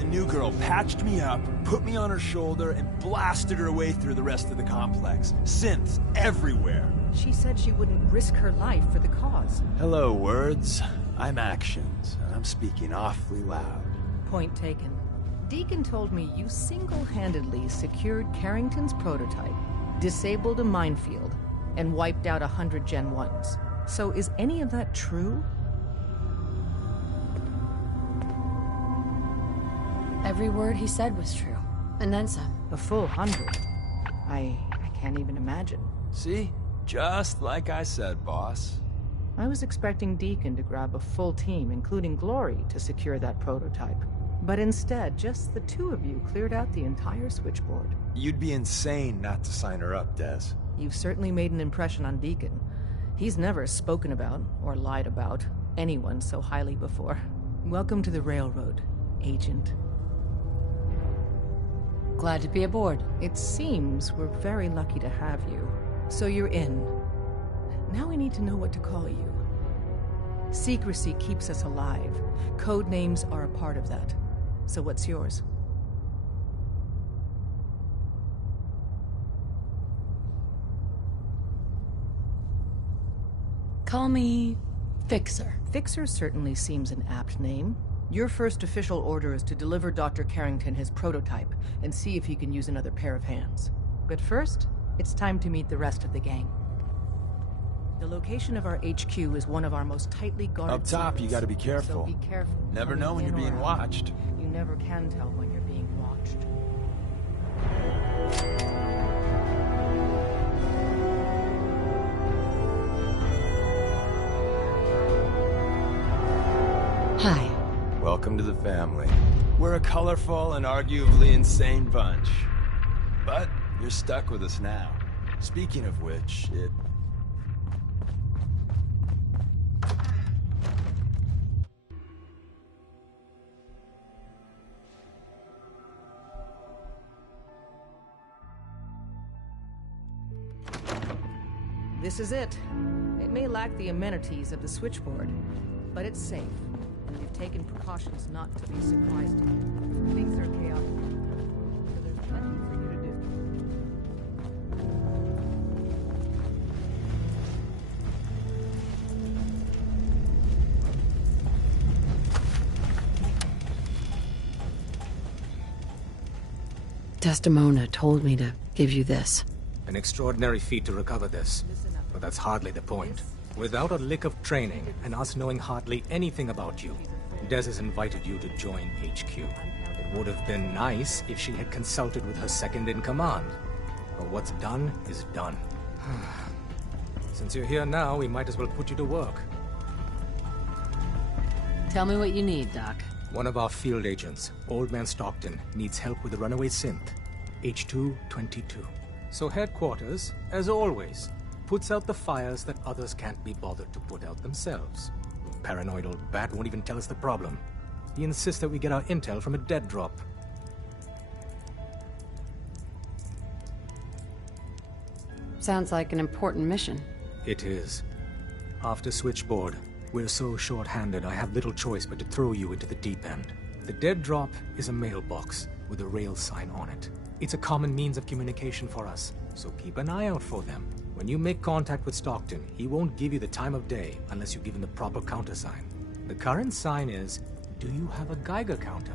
New girl patched me up, put me on her shoulder, and blasted her way through the rest of the complex. Synths everywhere. She said she wouldn't risk her life for the cause. Hello, words. I'm actions, and I'm speaking awfully loud. Point taken. Deacon told me you single-handedly secured Carrington's prototype, disabled a minefield, and wiped out 100 Gen 1s. So is any of that true? Every word he said was true. And then some. A full 100. I can't even imagine. See? Just like I said, boss. I was expecting Deacon to grab a full team, including Glory, to secure that prototype. But instead, just the two of you cleared out the entire switchboard. You'd be insane not to sign her up, Des. You've certainly made an impression on Deacon. He's never spoken about, or lied about, anyone so highly before. Welcome to the Railroad, Agent. Glad to be aboard. It seems we're very lucky to have you. So you're in. Now we need to know what to call you. Secrecy keeps us alive. Code names are a part of that. So what's yours? Call me Fixer. Fixer certainly seems an apt name. Your first official order is to deliver Dr. Carrington his prototype and see if he can use another pair of hands. But first, it's time to meet the rest of the gang. The location of our HQ is one of our most tightly guarded Up top, you gotta be secrets, careful. So be careful. Never know when you're being watched. You never can tell when you're being watched. Hi. Welcome to the family. We're a colorful and arguably insane bunch. But you're stuck with us now. Speaking of which, This is it. It may lack the amenities of the switchboard, but it's safe. We've taken precautions not to be surprised. Things are chaotic, so there's plenty for you to do. Desdemona told me to give you this. An extraordinary feat to recover this, but that's hardly the point. Without a lick of training, and us knowing hardly anything about you, Des has invited you to join HQ. It would have been nice if she had consulted with her second-in-command. But what's done is done. Since you're here now, we might as well put you to work. Tell me what you need, Doc. One of our field agents, Old Man Stockton, needs help with the runaway synth, H222. So headquarters, as always, puts out the fires that others can't be bothered to put out themselves. Paranoid old bat won't even tell us the problem. He insists that we get our intel from a dead drop. Sounds like an important mission. It is. After Switchboard, we're so short-handed I have little choice but to throw you into the deep end. The dead drop is a mailbox with a rail sign on it. It's a common means of communication for us, so keep an eye out for them. When you make contact with Stockton, he won't give you the time of day unless you give him the proper countersign. The current sign is, do you have a Geiger counter?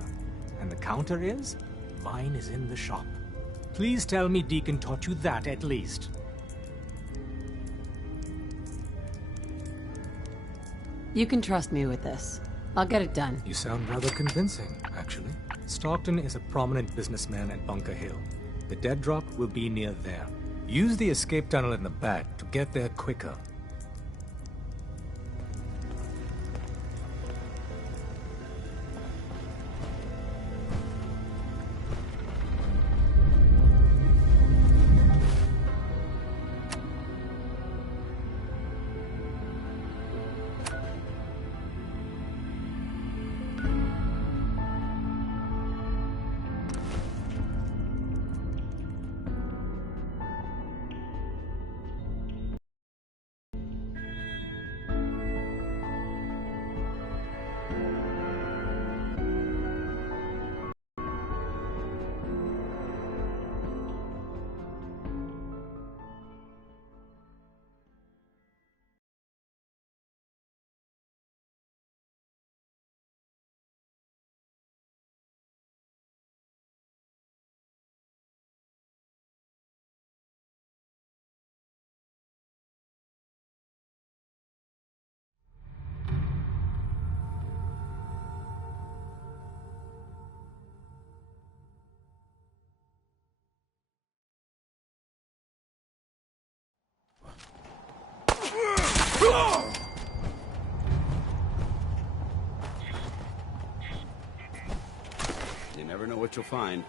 And the counter is, mine is in the shop. Please tell me Deacon taught you that at least. You can trust me with this. I'll get it done. You sound rather convincing, actually. Stockton is a prominent businessman at Bunker Hill. The dead drop will be near there. Use the escape tunnel in the back to get there quicker. You never know what you'll find.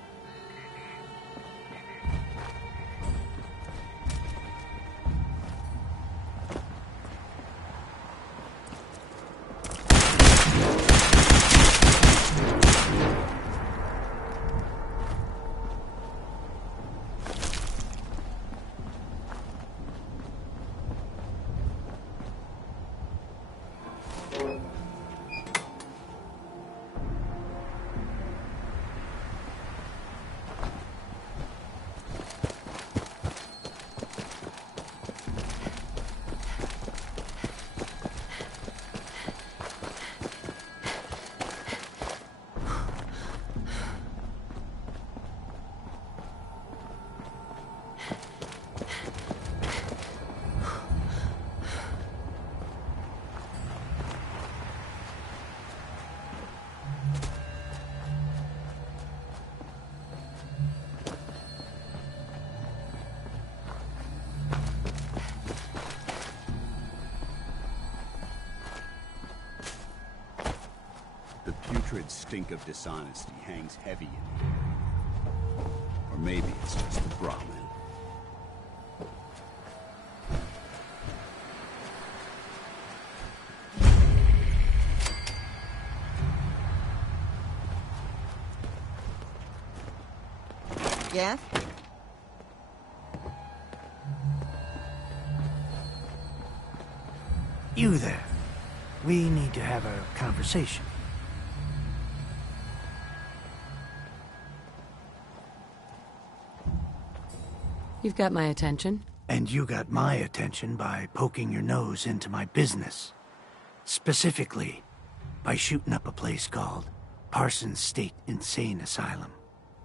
The stink of dishonesty hangs heavy in here. Or maybe it's just the Brahmin. Yes? You there. We need to have a conversation. You've got my attention. And you got my attention by poking your nose into my business. Specifically, by shooting up a place called Parsons State Insane Asylum.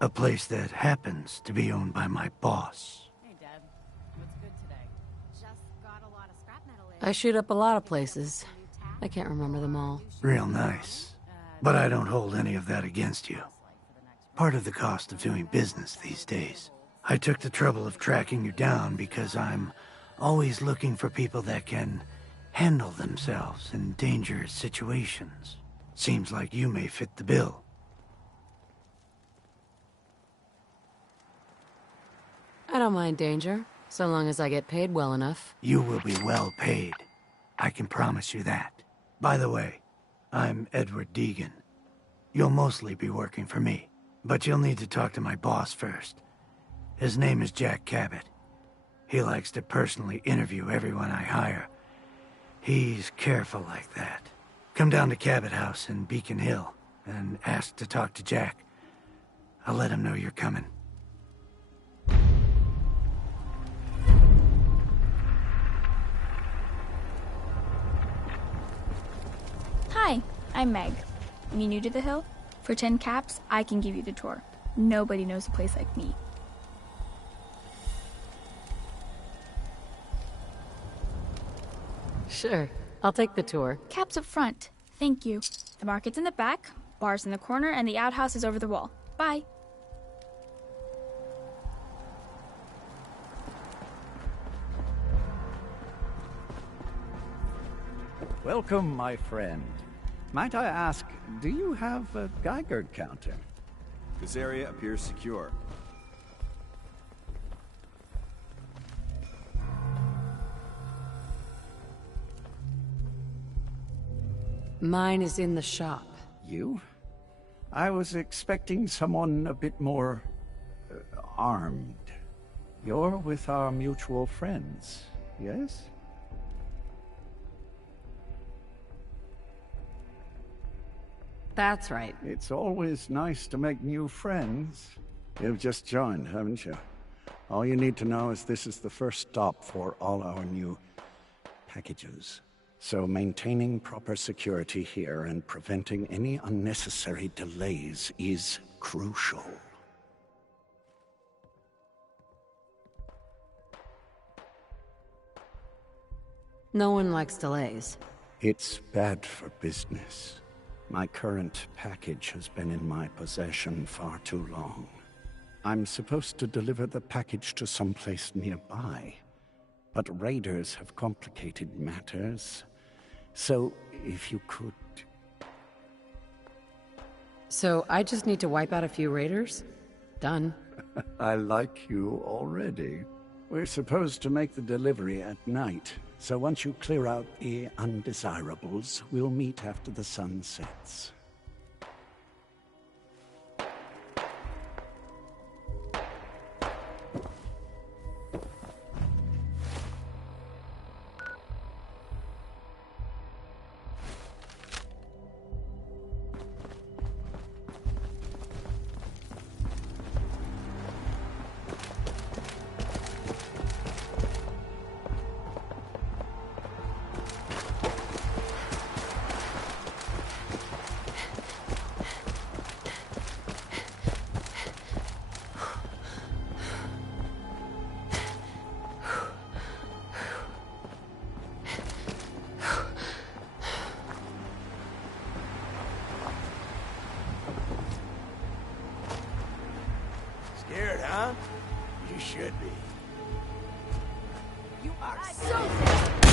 A place that happens to be owned by my boss. Hey, Deb. What's good today? Just got a lot of scrap metal in. I shoot up a lot of places. I can't remember them all. Real nice. But I don't hold any of that against you. Part of the cost of doing business these days. I took the trouble of tracking you down because I'm always looking for people that can handle themselves in dangerous situations. Seems like you may fit the bill. I don't mind danger, so long as I get paid well enough. You will be well paid. I can promise you that. By the way, I'm Edward Deegan. You'll mostly be working for me, but you'll need to talk to my boss first. His name is Jack Cabot. He likes to personally interview everyone I hire. He's careful like that. Come down to Cabot House in Beacon Hill and ask to talk to Jack. I'll let him know you're coming. Hi, I'm Meg. You new to the hill? For 10 caps, I can give you the tour. Nobody knows a place like me. Sure, I'll take the tour. Caps up front. Thank you. The market's in the back, bar's in the corner, and the outhouse is over the wall. Bye. Welcome, my friend. Might I ask, do you have a Geiger counter? This area appears secure. Mine is in the shop. You? I was expecting someone a bit more armed. You're with our mutual friends, yes? That's right. It's always nice to make new friends. You've just joined, haven't you? All you need to know is this is the first stop for all our new packages. So maintaining proper security here and preventing any unnecessary delays is crucial. No one likes delays. It's bad for business. My current package has been in my possession far too long. I'm supposed to deliver the package to someplace nearby, but raiders have complicated matters. So, if you could... So, I just need to wipe out a few raiders? Done. I like you already. We're supposed to make the delivery at night, so once you clear out the undesirables, we'll meet after the sun sets. Scared, huh? You should be. You are so dead.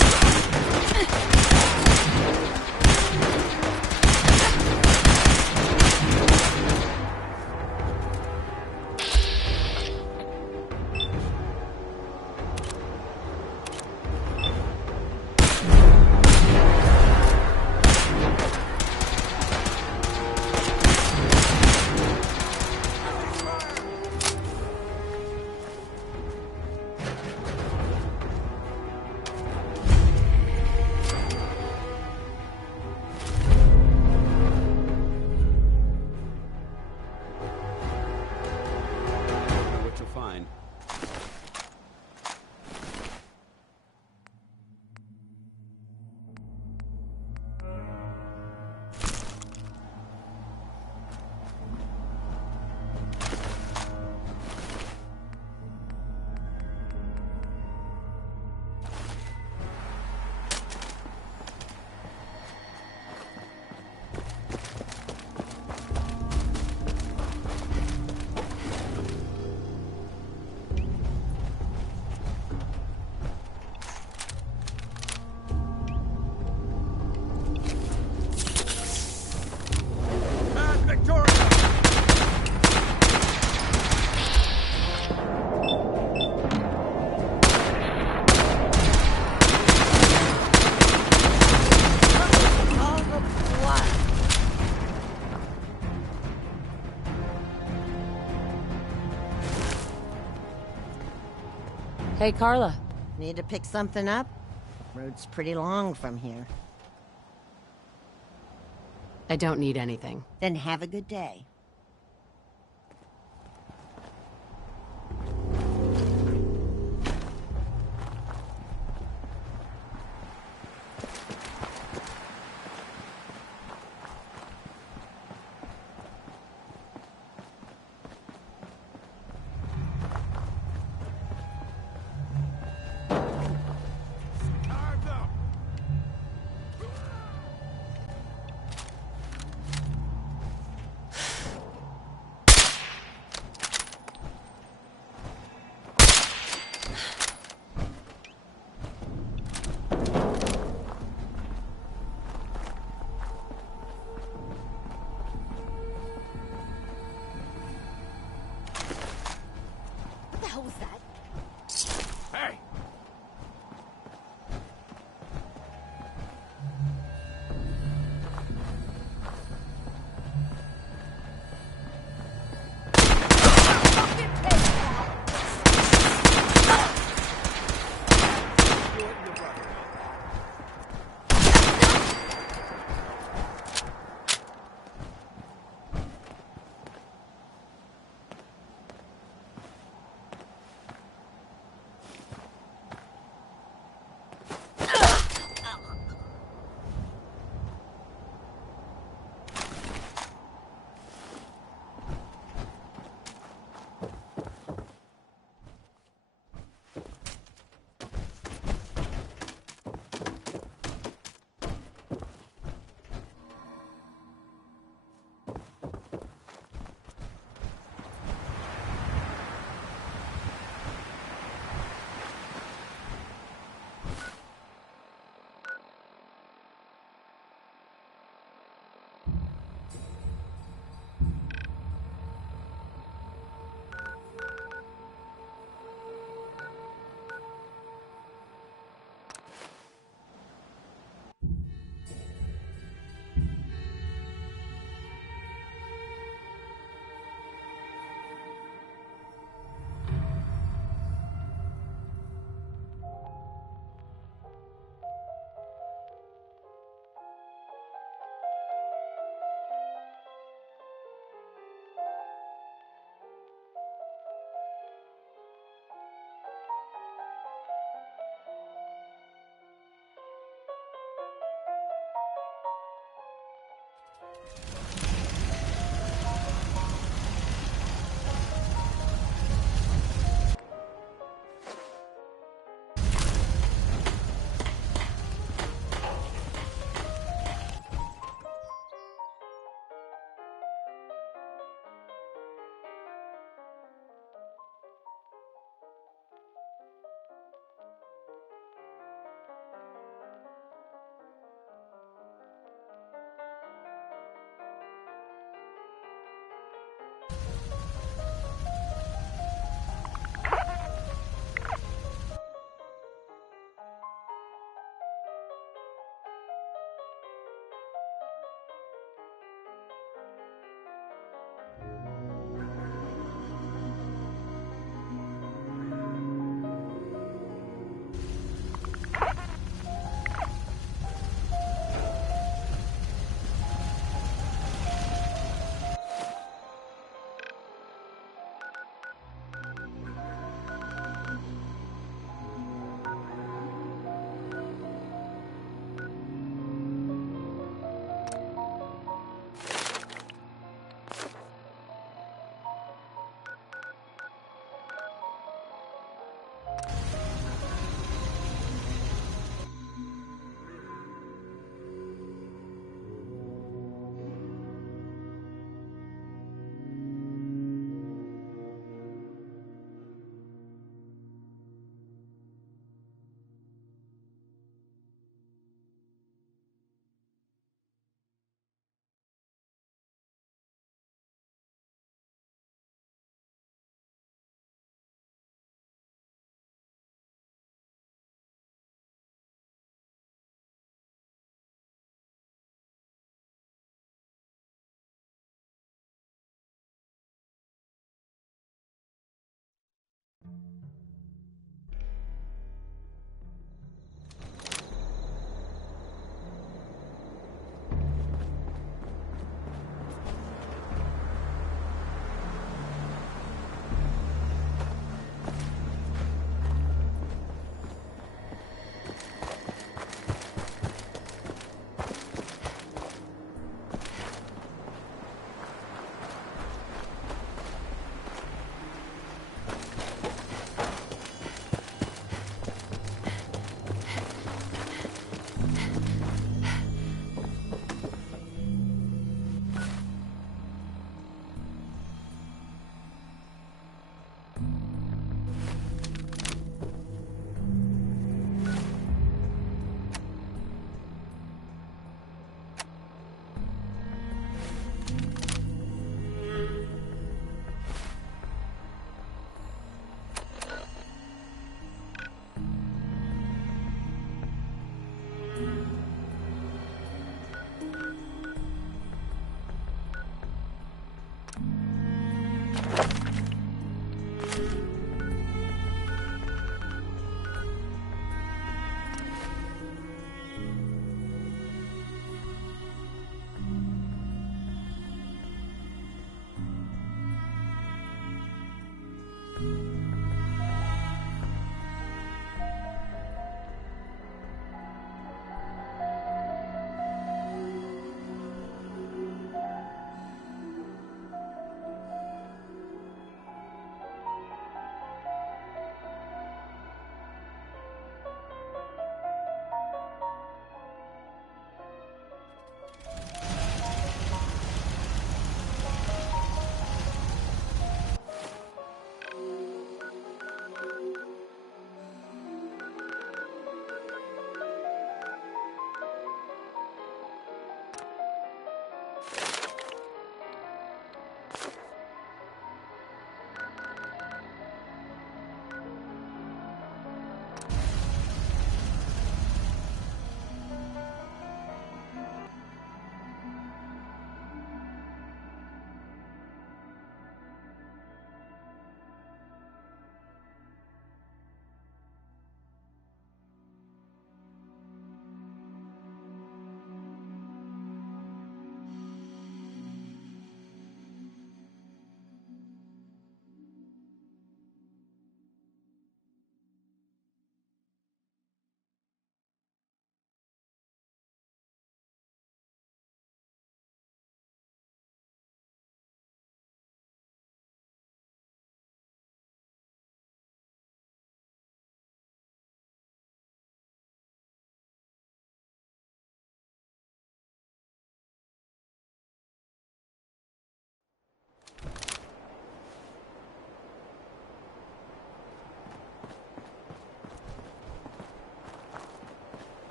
Hey, Carla. Need to pick something up? Road's pretty long from here. I don't need anything. Then have a good day.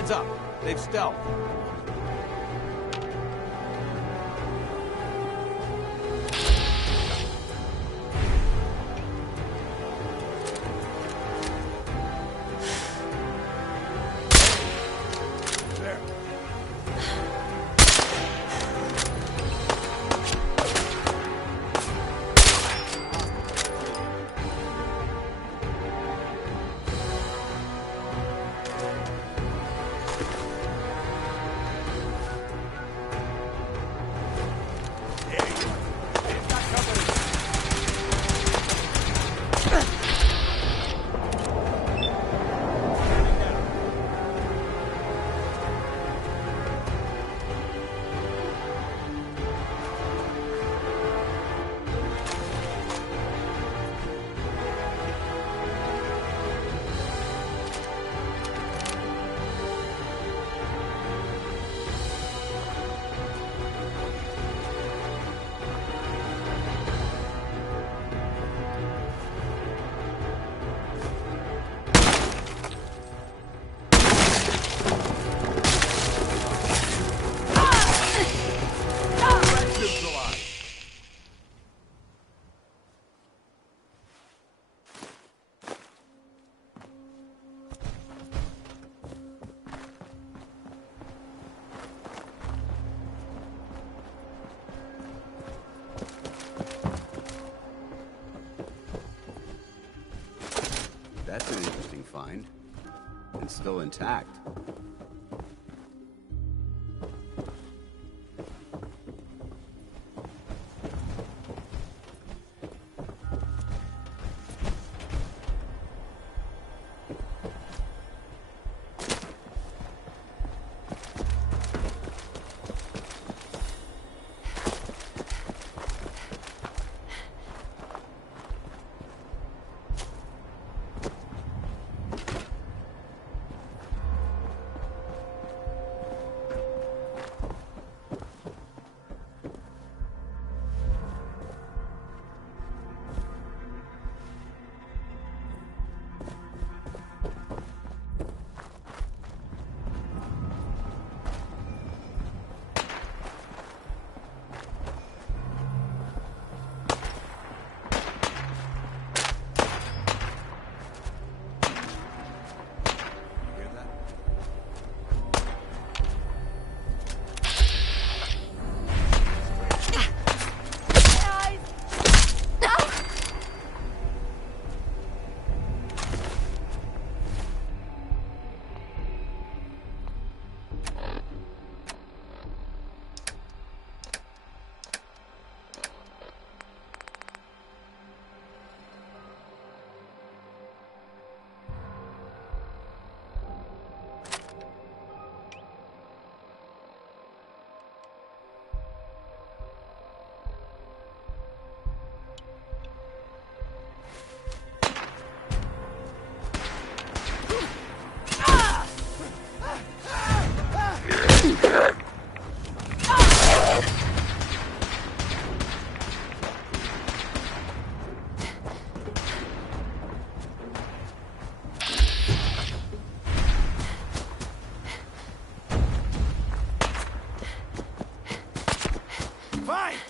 Heads up. They've stealthed. That's an interesting find. And still intact.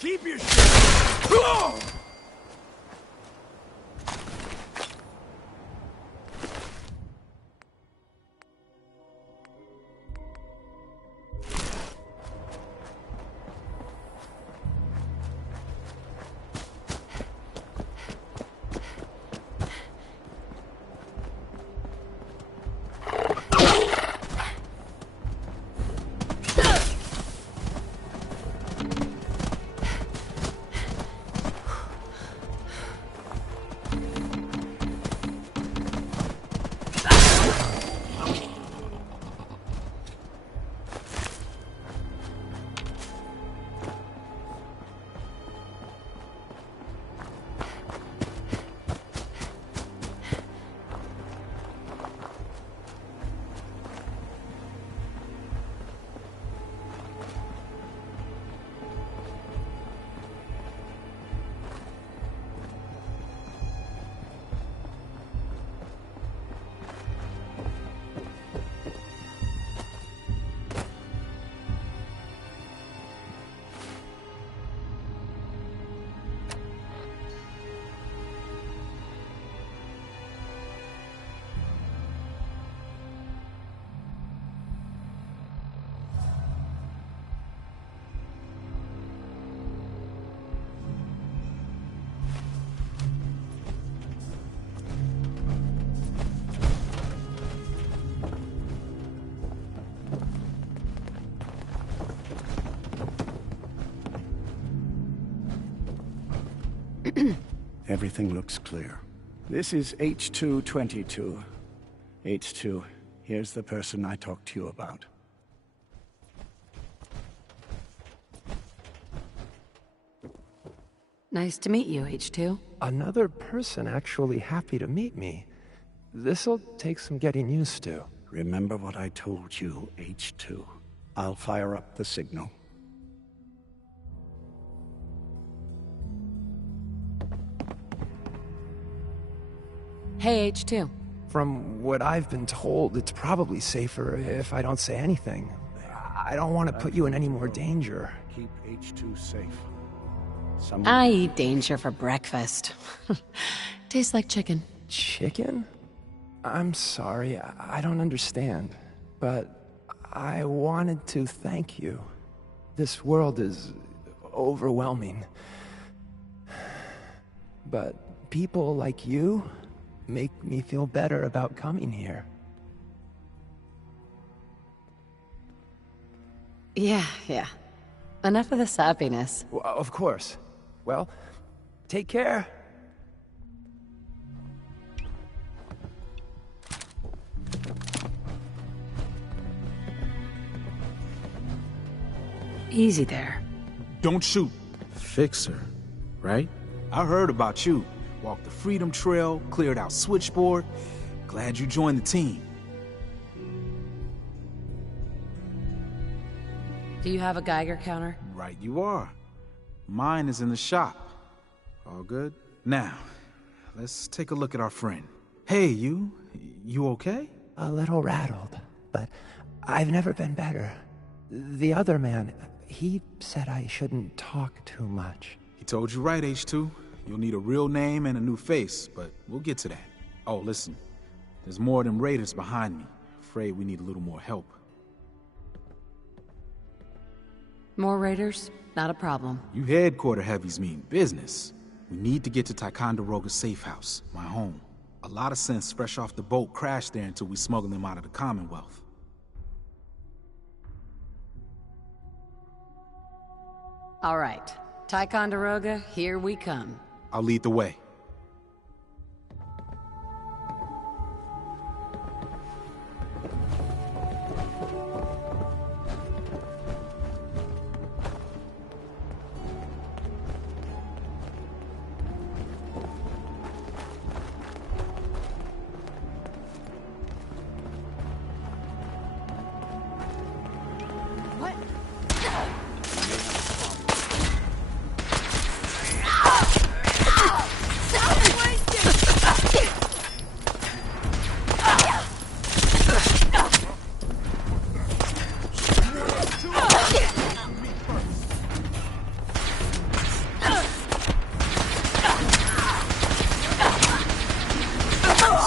Keep your shit! Everything looks clear. This is H222. H2, here's the person I talked to you about. Nice to meet you, H2. Another person actually happy to meet me. This'll take some getting used to. Remember what I told you, H2. I'll fire up the signal. Hey, H2. From what I've been told, it's probably safer if I don't say anything. I don't want to put you in any more danger. Keep H2 safe. I eat danger for breakfast. Tastes like chicken. Chicken? I'm sorry, I don't understand. But I wanted to thank you. This world is overwhelming. But people like you make me feel better about coming here. Yeah. Enough of this happiness. Well, of course. Well, take care. Easy there. Don't shoot. Fixer, right? I heard about you. Walked the Freedom Trail, cleared out Switchboard. Glad you joined the team. Do you have a Geiger counter? Right you are. Mine is in the shop. All good? Now, let's take a look at our friend. Hey, you okay? A little rattled, but I've never been better. The other man, he said I shouldn't talk too much. He told you right, H2. You'll need a real name and a new face, but we'll get to that. Oh, listen. There's more of them raiders behind me. Afraid we need a little more help. More raiders? Not a problem. You headquarter heavies mean business. We need to get to Ticonderoga's safe house, my home. A lot of synths fresh off the boat crashed there until we smuggled them out of the Commonwealth. All right. Ticonderoga, here we come. I'll lead the way.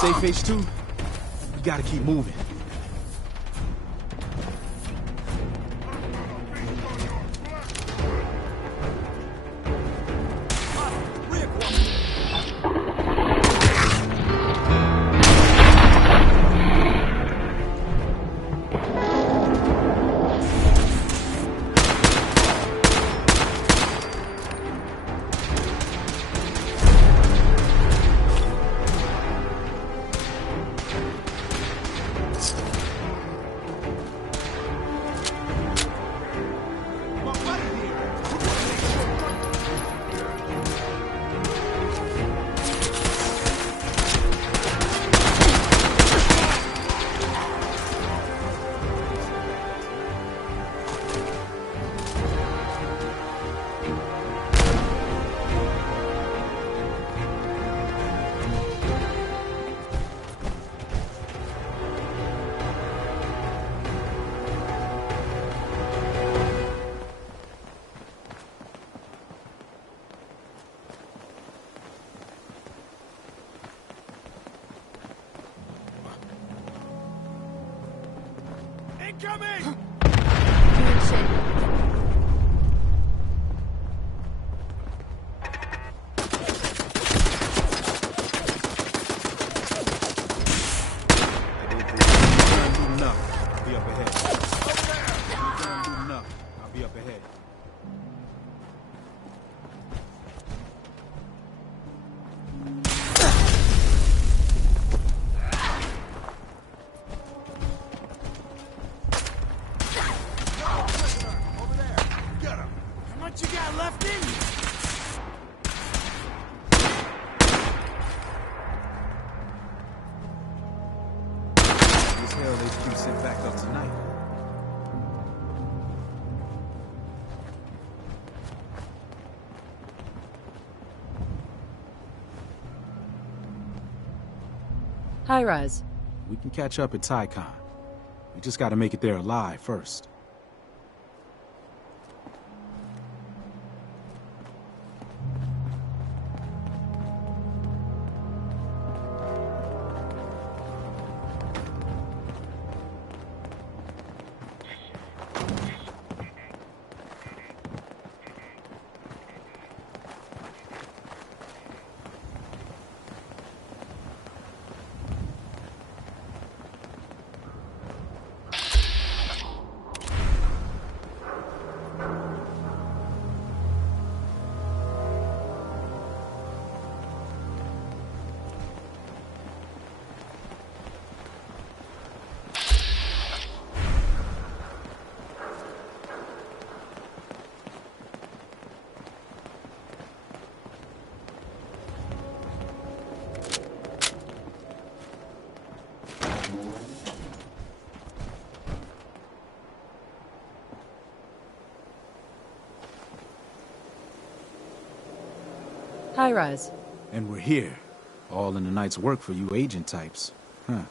Safe H2, you gotta keep moving. Incoming! This Herald HQ sent back up tonight. High rise. We can catch up at Tycon. We just gotta make it there alive first. High rise. And we're here. All in the night's work for you agent types. Huh.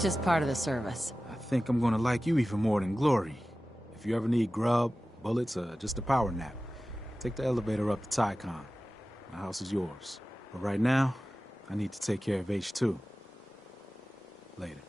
Just part of the service. I think I'm gonna like you even more than Glory. If you ever need grub, bullets, or just a power nap, take the elevator up to Tycon. My house is yours. But right now, I need to take care of H2. Later.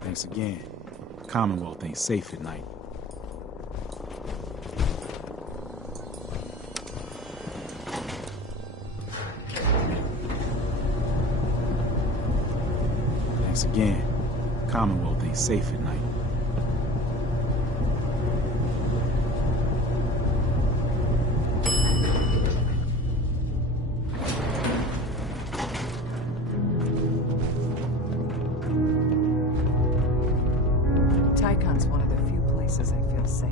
Thanks again. The Commonwealth ain't safe at night. Thanks again. The Commonwealth ain't safe at night. Tycon's one of the few places I feel safe.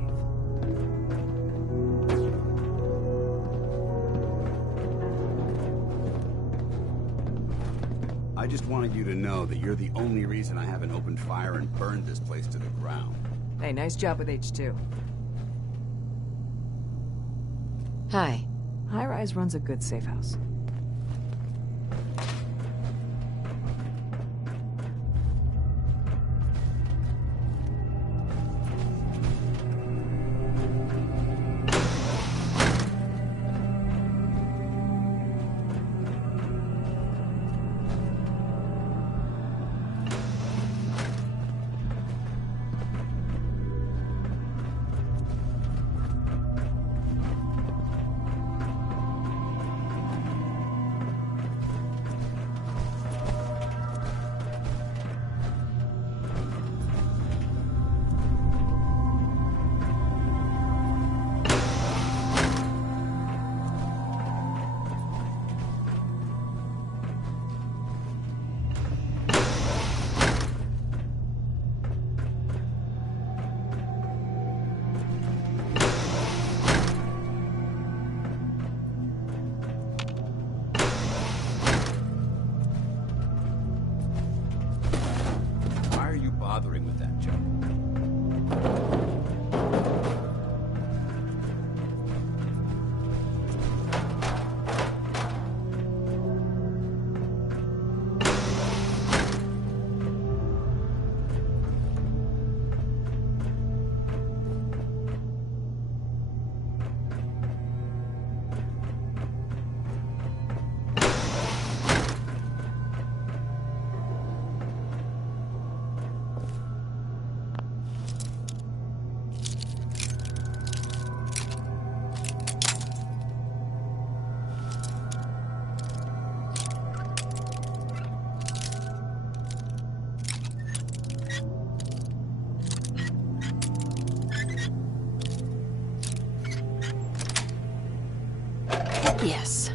I just wanted you to know that you're the only reason I haven't opened fire and burned this place to the ground. Hey, nice job with H2. Hi. High Rise runs a good safe house. Yes.